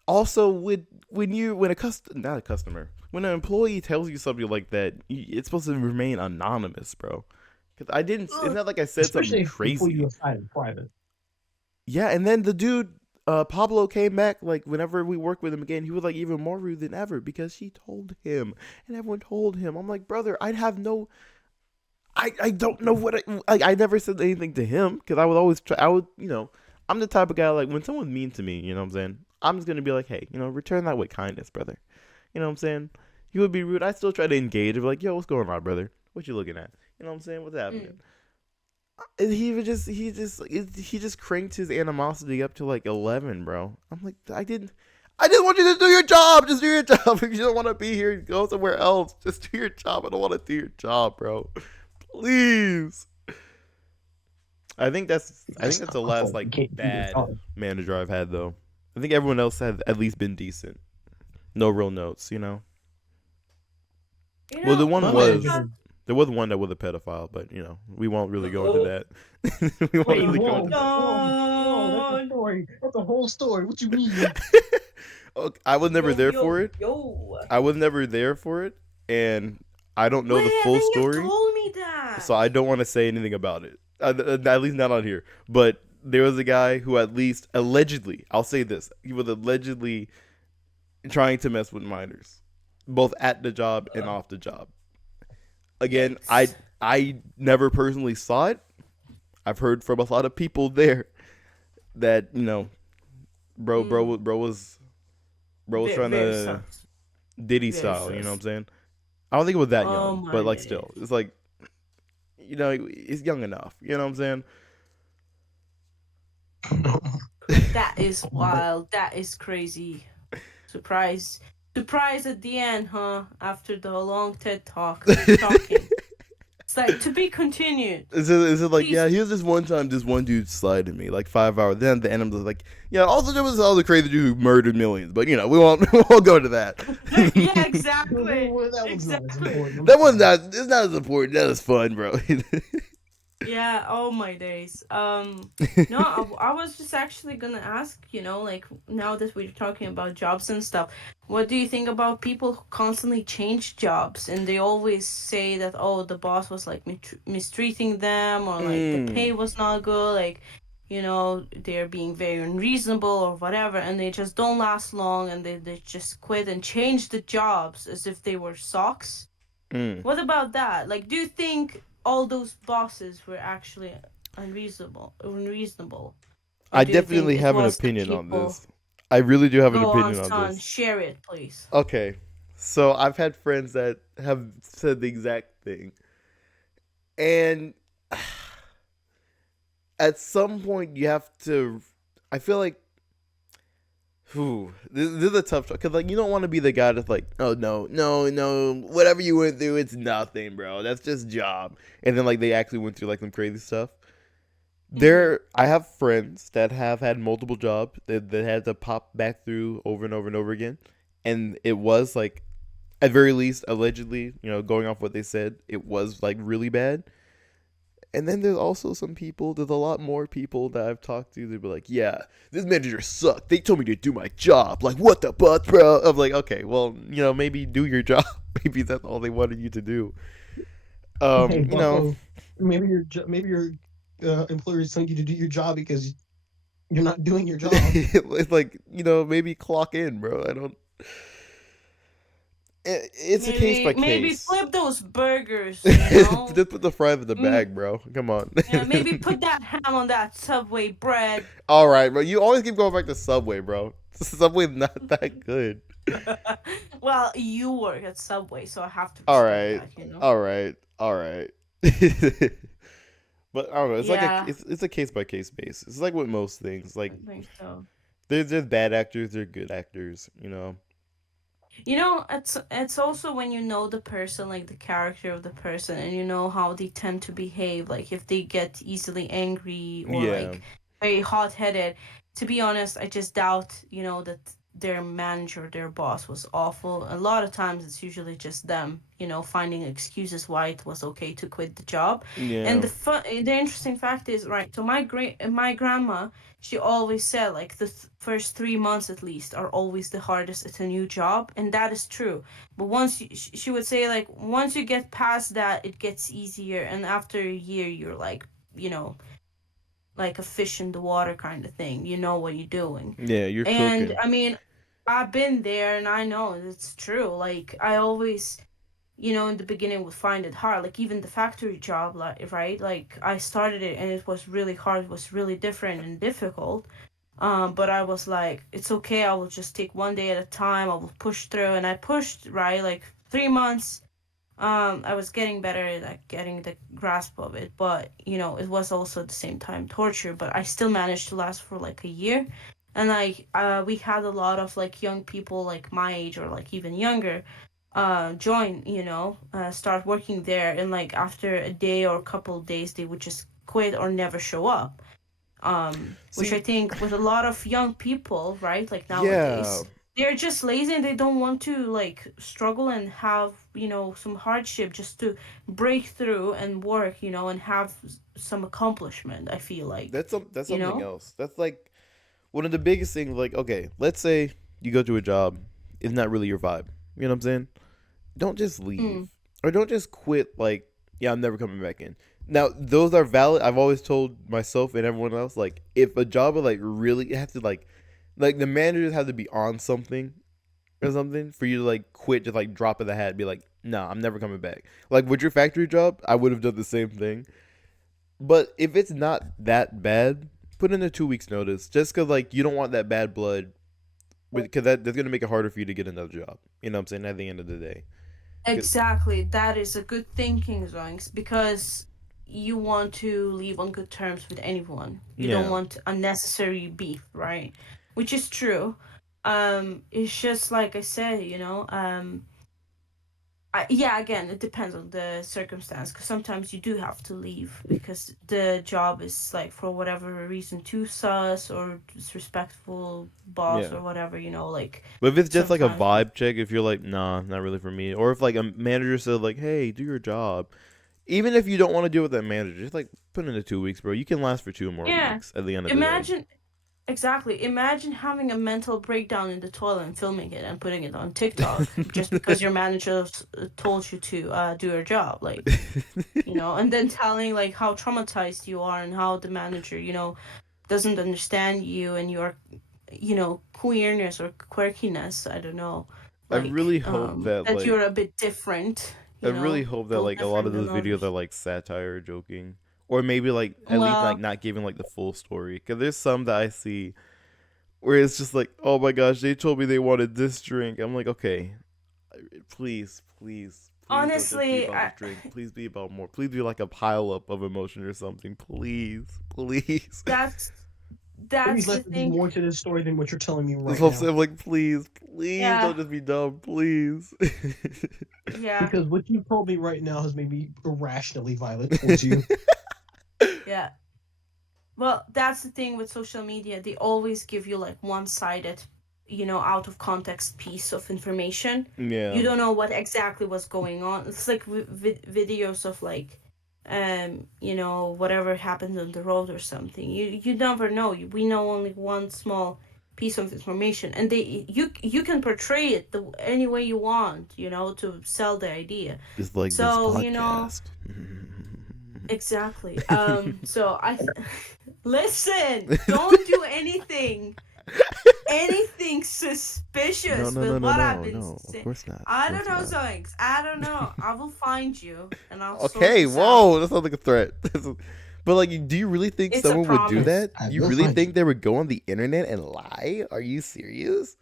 also when not a customer, when an employee tells you something like that, it's supposed to remain anonymous, bro. Because I didn't. It's not like I said Especially something if they pull crazy. you aside in private. Yeah, and then the dude, Pablo came back. Like whenever we worked with him again, he was like even more rude than ever because she told him, and everyone told him. I'm like, brother, I'd have no. I don't know what I never said anything to him because I would always try. I would, you know, I'm the type of guy like when someone's mean to me, you know what I'm saying? I'm just gonna be like, hey, you know, return that with kindness, brother. You know what I'm saying? He would be rude. I still try to engage. I'd be like, yo, what's going on, brother? What you looking at? You know what I'm saying? What's happening? And he just cranked his animosity up to like 11, bro. I'm like, I didn't want you to do your job. Just do your job. If you don't want to be here, go somewhere else. Just do your job. I don't want to do your job, bro. Please. I think that's the last like bad manager I've had though. I think everyone else had at least been decent. No real notes, you know. You Well, the know, one My was manager- there was one that was a pedophile, but you know we won't really go into that. We won't Wait, really go whoa, into that. whoa, that's a story. That's a whole story. What you mean? Okay, I was never there for it. Yo. I was never there for it, and I don't know the Wait, full then story. You told me that. So I don't want to say anything about it. At least not on here. But there was a guy who at least allegedly, I'll say this, he was allegedly trying to mess with minors, both at the job and off the job. Again, Yikes. I never personally saw it. I've heard from a lot of people there that, you know, bro was trying Very to sus. Diddy Very style, you know sus. what I'm saying? I don't think it was that Oh young, my but like days. still, it's like, you know, it's young enough. You know what I'm saying? That is wild. That is crazy. Surprise at the end, huh? After the long TED talk, talking. It's like to be continued. Is it like, Please. yeah, here's this one time this one dude slided me like 5 hours. Then at the end I'm just like, yeah, also there was all the crazy dude who murdered millions, but you know we won't we won't go to that. Yeah, exactly. Well, that one's not as Exactly. important. I'm That one's sorry. not. It's not as important. That is fun, bro. Yeah, oh my days. No, I was just actually gonna ask, like now that we're talking about jobs and stuff, what do you think about people who constantly change jobs and they always say that, oh, the boss was like mistreating them or like the pay was not good, like, they're being very unreasonable or whatever, and they just don't last long and they just quit and change the jobs as if they were socks. Mm. What about that? Like, do you think all those bosses were actually unreasonable? Or I do you think definitely it have an was the opinion on people? this. I really do have an Go on, opinion on son, this. share it, please. Okay, so I've had friends that have said the exact thing, and at some point you have to. I feel like, this is a tough because like you don't want to be the guy that's like, oh no, whatever you went through, it's nothing, bro. That's just job, and then like they actually went through like some crazy stuff. I have friends that have had multiple jobs that had to pop back through over and over and over again, and it was like, at very least, allegedly, going off what they said, it was like really bad. And then there's also there's a lot more people that I've talked to. They'd be like, yeah, this manager sucked. They told me to do my job. Like, what the butt, bro? I'm like, okay, well, maybe do your job. Maybe that's all they wanted you to do. Hey, Bucko, maybe your employer is telling you to do your job because you're not doing your job. It's like, maybe clock in, bro. I don't. It's a case by Maybe case. flip those burgers, Just put the fries in the bag, bro. Come on. Yeah, maybe put that ham on that Subway bread. All right, bro. You always keep going back to Subway, bro. Subway's not that good. Well, you work at Subway, so I have to All respect right. that, All right. But I don't know. It's Yeah. like it's a case by case basis. It's like with most things. Like I think so. there's bad actors, there's good actors. It's also when you know the person, like the character of the person, and you know how they tend to behave, like if they get easily angry or Yeah. like very hot-headed. To be honest, I just doubt, that their manager, their boss was awful. A lot of times it's usually just them, finding excuses why it was okay to quit the job. Yeah. And the interesting fact is, right, so my grandma, she always said like the first 3 months at least are always the hardest at a new job, and that is true. But once she would say like once you get past that, it gets easier, and after a year you're like, like a fish in the water kind of thing. You know what you're doing. Yeah, you're And cooking. I mean, I've been there and I know it's true. Like I always, in the beginning would find it hard. Like even the factory job, like right, like I started it and it was really hard. It was really different and difficult. But I was like, it's okay. I will just take one day at a time. I will push through, and I pushed, right, like 3 months. I was getting better, like getting the grasp of it, but it was also at the same time torture. But I still managed to last for like a year, and like we had a lot of like young people like my age or like even younger, join, start working there, and like after a day or a couple of days they would just quit or never show up. Which See- I think with a lot of young people, right, like Yeah. nowadays, they're just lazy and they don't want to like struggle and have some hardship just to break through and work, and have some accomplishment. I feel like That's you something know else. That's like one of the biggest things. Like, okay, let's say you go to a job, it's not really your vibe. You know what I'm saying? Don't just leave, or don't just quit. Like, yeah, I'm never coming back in. Now, those are valid. I've always told myself and everyone else, like, if a job is like really, it has to like the managers have to be on something or something for you to like quit, just like drop of the hat, be like, nah, I'm never coming back. Like with your factory job, I would have done the same thing. But if it's not that bad, put in a 2 weeks notice, just because like you don't want that bad blood, because that's gonna make it harder for you to get another job. You know what I'm saying? At the end of the day. exactly, that is a good thinking, Zoinks, because you want to leave on good terms with anyone. You Yeah. don't want unnecessary beef, right? Which is true. It's just like I said, Yeah, again, it depends on the circumstance, because sometimes you do have to leave because the job is like for whatever reason too sus or disrespectful boss Yeah. or whatever, like But if it's just like a sometimes. vibe check, if you're like, nah, not really for me, or if like a manager said like, hey, do your job, even if you don't want to deal with that manager, just like put in the 2 weeks, bro. You can last for 2 more Yeah, weeks at the end of the day. imagine having a mental breakdown in the toilet and filming it and putting it on TikTok just because your manager told you to do your job, like, and then telling like how traumatized you are and how the manager, doesn't understand you and your, queerness or quirkiness. I don't know, I really like hope that that like you're a bit different, I really hope that feel like a lot of different those than videos are others. like satire or joking, or maybe like at least like Well, not giving like the full story. Because there's some that I see where it's just like, oh my gosh, they told me they wanted this drink. I'm like, okay, please, please, please don't just be honestly, about the drink. Please be about more. Please be like a pile up of emotion or something. Please, please. that's Please that's the let there be thing. more to this story than what you're telling me That's right what I'm now. saying. Like, please, please Yeah, don't just be dumb. Please. yeah, Because what you told me right now has made me irrationally violent towards you. yeah. Well, that's the thing with social media. They always give you like one-sided, out of context piece of information. Yeah. You don't know what exactly was going on. It's like videos of like, whatever happened on the road or something. You never know. We know only one small piece of information, and you can portray it any way you want, to sell the idea. Just like this So, podcast. exactly. So listen, don't do anything No, suspicious no, with no, no, what I've no, been no. Of saying. course not. Of I don't course know, not. Zoinks. I don't know. I will find you and I'll sort Okay, this out. whoa, that sounds like a threat. But like, do you really think It's a someone would do promise. that? I Do you will really find you. think they would go on the internet and lie? Are you serious?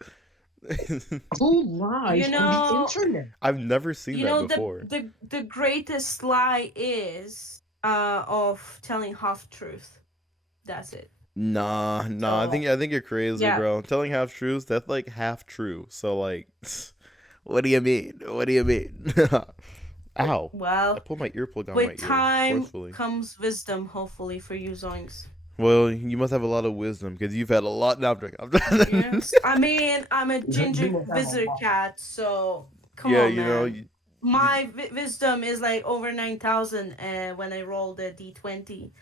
Who lies You on the know, internet? I've never seen that the before. the greatest lie is of telling half truth. That's it. Nah, nah. So I think you're crazy, yeah. bro. Telling half truths, that's like half true. So like, what do you mean? What do you mean? Ow! I Well, pulled my earplug on my with ear time forcefully. comes wisdom, hopefully for you, Zoinks. Well, you must have a lot of wisdom because you've had a lot. No, I'm joking. Yes. I mean, I'm a You ginger must have a wizard lot. cat, so come Yeah, on, you know, man. My wisdom is like over 9,000 when I roll the d20.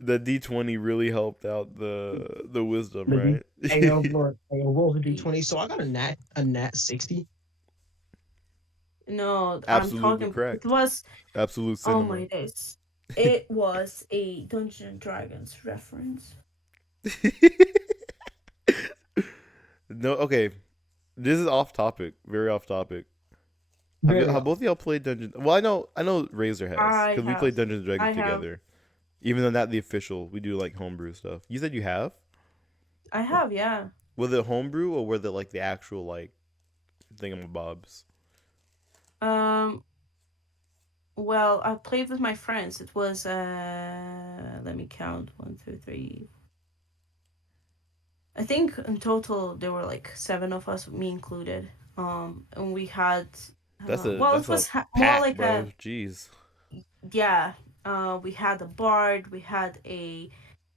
the D20 really helped out the wisdom, The D- right? Hey yo, look, hey yo, roll the D20. So I got a nat 60. No, I'm Absolutely talking. It correct. was. Absolute Oh my cinema. days. It was a Dungeons and Dragons reference. No, okay. This is off topic. Very off topic. Very Have off. both of y'all played Dungeons? Well, I know Razor has I because we have. played Dungeons and Dragons I have. together. Even though not the official, we do like homebrew stuff. You said you have? I have, yeah. Was it homebrew or were it like the actual like thingamabobs? Um. Well, I played with my friends. It was let me count. 1, 2, 3. I think in total there were like 7 of us, me included. And we had well, it That's a was more pack, like bro. Jeez. yeah. We had a bard, we had a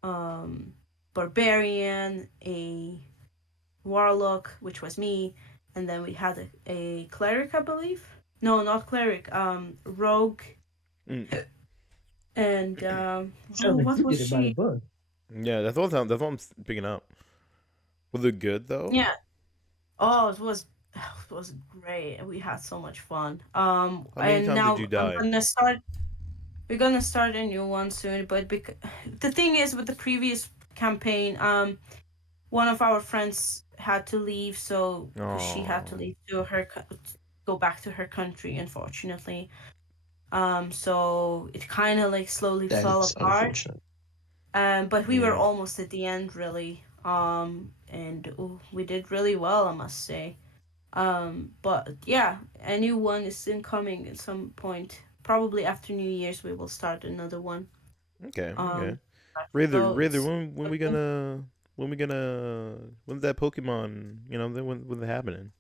um barbarian, a warlock, which was me, and then we had a cleric, I believe. No, not cleric. Rogue, Mm. and Sounds like what you was did it by the she? book. Yeah, that's what I'm picking up. Was it good though? Yeah. Oh, it was great. We had so much fun. How many And times did you now I'm die? gonna start. We're gonna start a new one soon. But the thing is, with the previous campaign, one of our friends had to leave, so because she had to Oh, leave to go back to her country, unfortunately. So it kind of like slowly That fell is apart. unfortunate. But we were yeah. almost at the end, really. And we did really well, I must say. But yeah, a new one is incoming at some point. Probably after New Year's, we will start another one. Okay, okay. Um, so Rather, it's when we gonna when's that Pokemon? You know, when's it happening?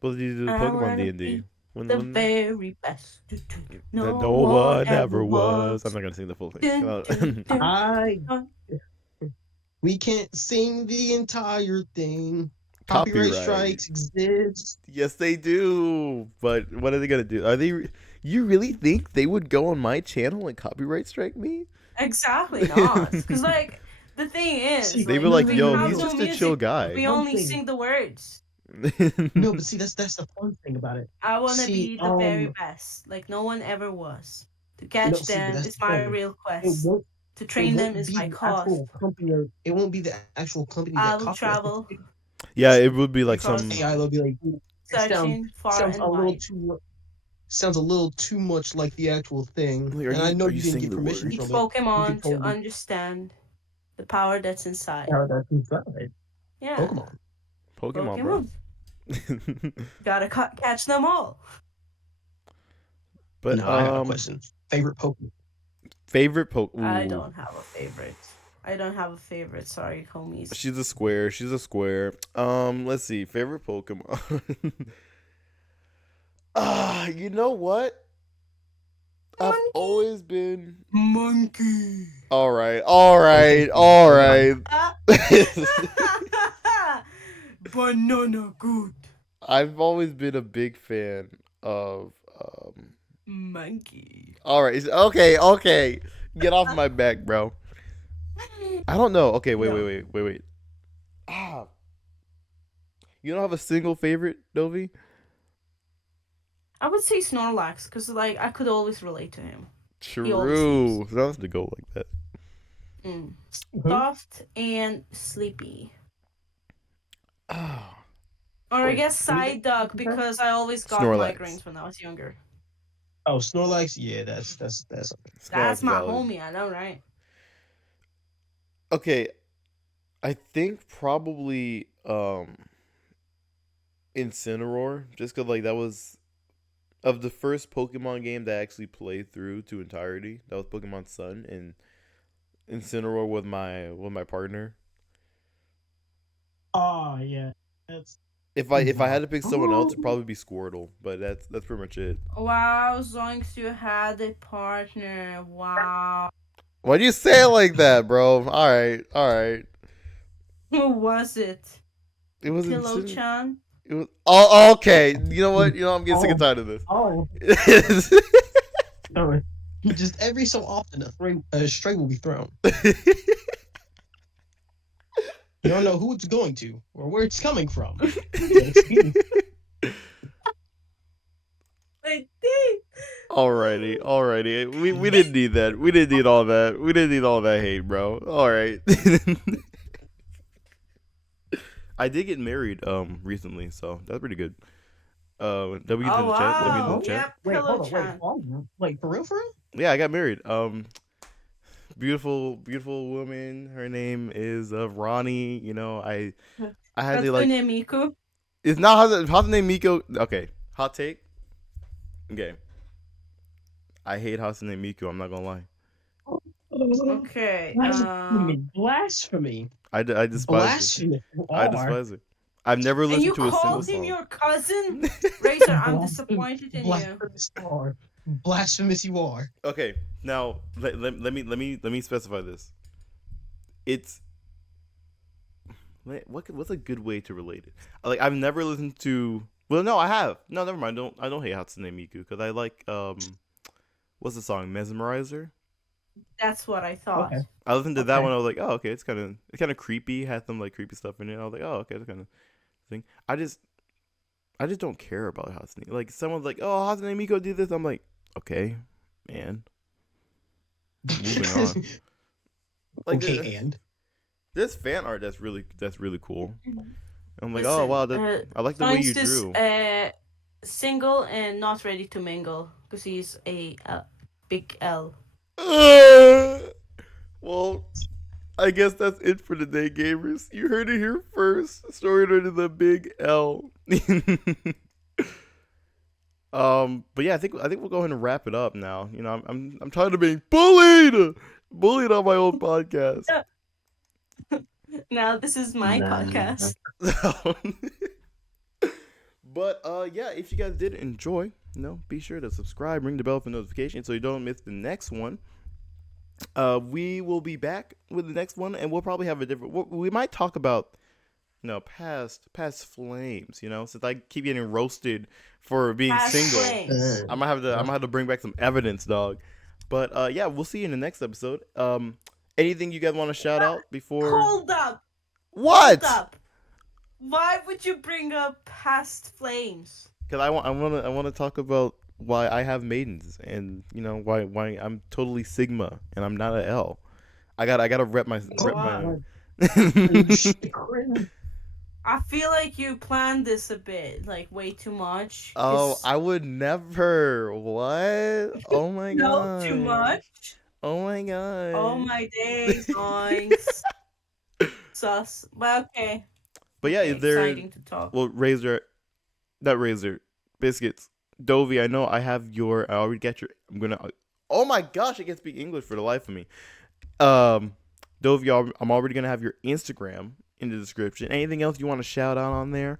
What did you do with I Pokemon wanna D&D? be When, the when very best. that no one ever was. I'm not gonna sing the full thing. I we can't sing the entire thing. Copyright Copyright. strikes exist. Yes, they do. But what are they gonna do? Are they? You really think they would go on my channel and copyright strike me? Exactly not. Because like the thing is, They like, were like, we "Yo, have he's no just a music. chill guy." We One only thing. sing the words. No, but see, that's the fun thing about it. I want to See, be the very best, like no one ever was. To catch see, but them that's is the my thing. real It quest. won't. To It train them won't is be my the cause. actual company. It won't be the actual company I that will copyrights travel, it. Yeah, it would be like Because some. AI will be like, it searching far sounds and a little wide. too sounds a little too much like the actual thing. Like, And I know are you you didn't saying get the permission words? Each from it. You Pokemon can to totally understand the power that's inside. how that's inside. Yeah, Pokemon. Pokemon, bro. Gotta catch them all. But No, I got a question. Favorite Pokemon? favorite I don't have a favorite. I don't have a favorite. Sorry, homies. She's a square. She's a square. Let's see. Favorite Pokemon. You know what? I've Monkey. always been. Monkey. All right. All right. All right. Banana good. I've always been a big fan of. Monkey. All right. Okay. Okay. Get off my back, bro. I don't know. Okay. Wait. No. Wait. Ah. You don't have a single favorite, Dovi? I would say Snorlax because like I could always relate to him. True. So I have to go like that. Mm. Who? Soft and sleepy. Ah. Or I Wait, guess who did- Psyduck because I always got Snorlax. migraines when I was younger. Oh, Snorlax. Yeah, that's That's Snorlax my valid. homie. I know, right? Okay, I think probably Incineroar, just cause like that was of the first Pokemon game that I actually played through to entirety. That was Pokemon Sun, and Incineroar with my partner. Oh yeah, that's If I had to pick someone else, it'd probably be Squirtle, but that's pretty much it. Wow, Zoinks, you had a partner. Wow. Why do you say it like that, bro? All right. Who was it? It was Pillow-chan? It was. Oh, okay. You know what? I'm getting sick and tired of this. oh. No, just every so often a stray will be thrown. You don't know who it's going to or where it's coming from. Alrighty. We didn't need that. We didn't need all that. We didn't need all that hate, bro. All right. I did get married recently, so that's pretty good. W in the chat. W in the chat. Wait, hold on, Pillow-chan. wait, for real, for real? Yeah, I got married. Beautiful woman. Her name is Ronnie. You know, I had to like. Hatsune Miku. It's not Hatsune Miku. Okay, hot take. Okay, I hate Hatsune Miku. I'm not gonna lie. Okay. Blasphemy. I despise her. Blasphemy. I despise her. I've never And listened you to a single called him song. your cousin? Razor, I'm disappointed in you. Blasphemous you are. Blasphemous you are. Okay, now let me specify this. It's what's a good way to relate it? Like I've never listened to. Well, no, I have. No, never mind. I don't hate Hatsune Miku because I like what's the song? Mesmerizer. That's what I thought. Okay. I listened to that Okay. one. I was like, oh, okay, it's kind of creepy. Had some like creepy stuff in it. I was like, oh, okay, that kind of thing. I just don't care about Hatsune. Like someone's like, oh, Hatsune Miku did this. I'm like, okay, man. Moving on. Like, Okay, and there's fan art that's really cool. I'm like, Listen, oh wow, I like the way you Zoinks is drew. single and not ready to mingle because he's a big L. Well, I guess that's it for today, gamers. You heard it here first. Story to the big L. But yeah, I think we'll go ahead and wrap it up now. You know, I'm tired of being bullied on my own podcast. Now this is my podcast. But But yeah, if you guys did enjoy, be sure to subscribe, ring the bell for notifications so you don't miss the next one. We will be back with the next one, and we'll probably have a different. We might talk about, past flames. Since I keep getting roasted for being Past single, flames. I'm gonna have to bring back some evidence, dog. But yeah, we'll see you in the next episode. Anything you guys want to shout out before? Hold up. What? Hold up. Why would you bring up past flames? Because I want to talk about why I have maidens, and why I'm totally Sigma and I'm not an L. I gotta rep my. I feel like you planned this a bit, like way too much. Oh, 'cause- I would never. What? Oh my god. No, too much. Oh my god. Oh my days, oinks. Sus. But okay. But yeah, Okay, is there? exciting to talk. Well, Razor, biscuits, Dovey. I know I have your. I already got your. I'm gonna. Oh my gosh, I can't speak English for the life of me. Dovey, I'm already gonna have your Instagram in the description. Anything else you want to shout out on there?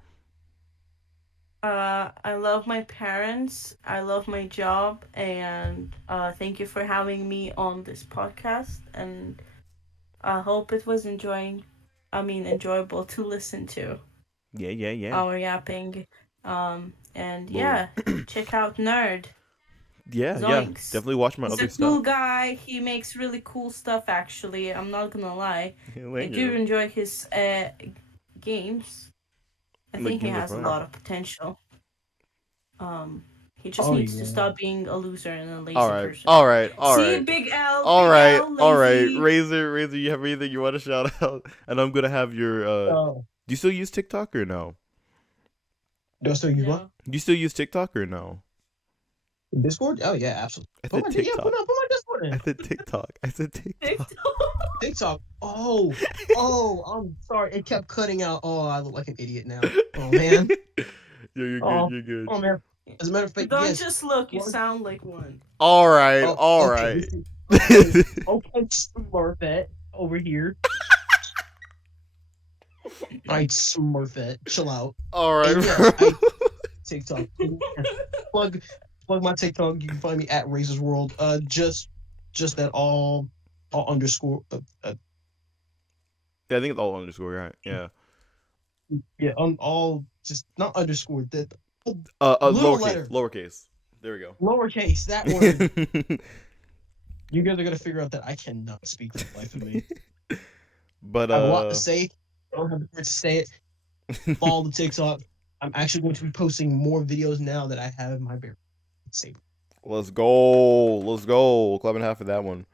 I love my parents. I love my job, and thank you for having me on this podcast. And I hope it was enjoyable to listen to. Yeah. Our yapping. And yeah, check out Nerd. Yeah. Zoinks. Definitely watch my He's other a cool stuff. guy. He makes really cool stuff. Actually, I'm not gonna lie. I Thank do you. enjoy his games. I Like think he games are has a fun. lot of potential. He just Oh, needs to yeah. stop being a loser and a lazy All right. person. All right. See, Big L. All Big right. L, All right. lazy. Razor, you have anything you want to shout out? And I'm gonna have your. Oh, Do you still use TikTok or no? do I still use what? No. Do you still use TikTok or no? Discord? Oh yeah, absolutely. I Put said my, yeah, TikTok. put my Discord in. I said TikTok. I said TikTok. TikTok. Oh, I'm sorry. It kept cutting out. Oh, I look like an idiot now. Oh man. You're good. Oh. You're good. Oh man. As a matter of fact, Don't yes. just look. You What? sound like one. All right. Oh, All okay, right. this is- Okay, Smurfette over here. Alright, Smurfette, chill out. All right. And yes, bro. TikTok. plug my TikTok. You can find me at Razor's World. Just that all underscore. Yeah, I think it's all underscore, right? Yeah. Yeah, all just not underscore. That Little letter. Lowercase. There we go. lowercase. That word. You guys are gonna figure out that I cannot speak for the life of me. But I have a lot to say. I don't have the words to say it. Follow the TikTok. I'm actually going to be posting more videos now that I have my bear saber. let's go. Clapping half for that one.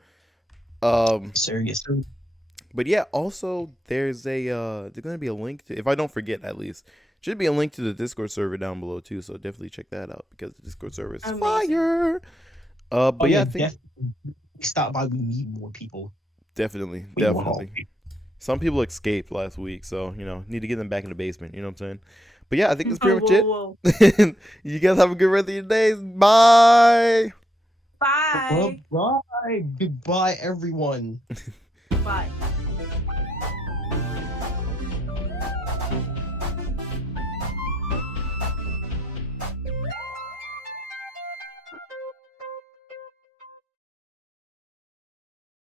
Sir, yes, sir. But yeah, also there's gonna be a link to, if I don't forget at least, should be a link to the Discord server down below too. So definitely check that out because the Discord server is Amazing. fire. But yeah, I think stop by. We need more people. definitely. We want all people. Some people escaped last week, so need to get them back in the basement. You know what I'm saying? But yeah, I think that's Whoa, pretty much whoa, it. whoa. You guys have a good rest of your days. Bye. Bye. Goodbye, everyone. Bye.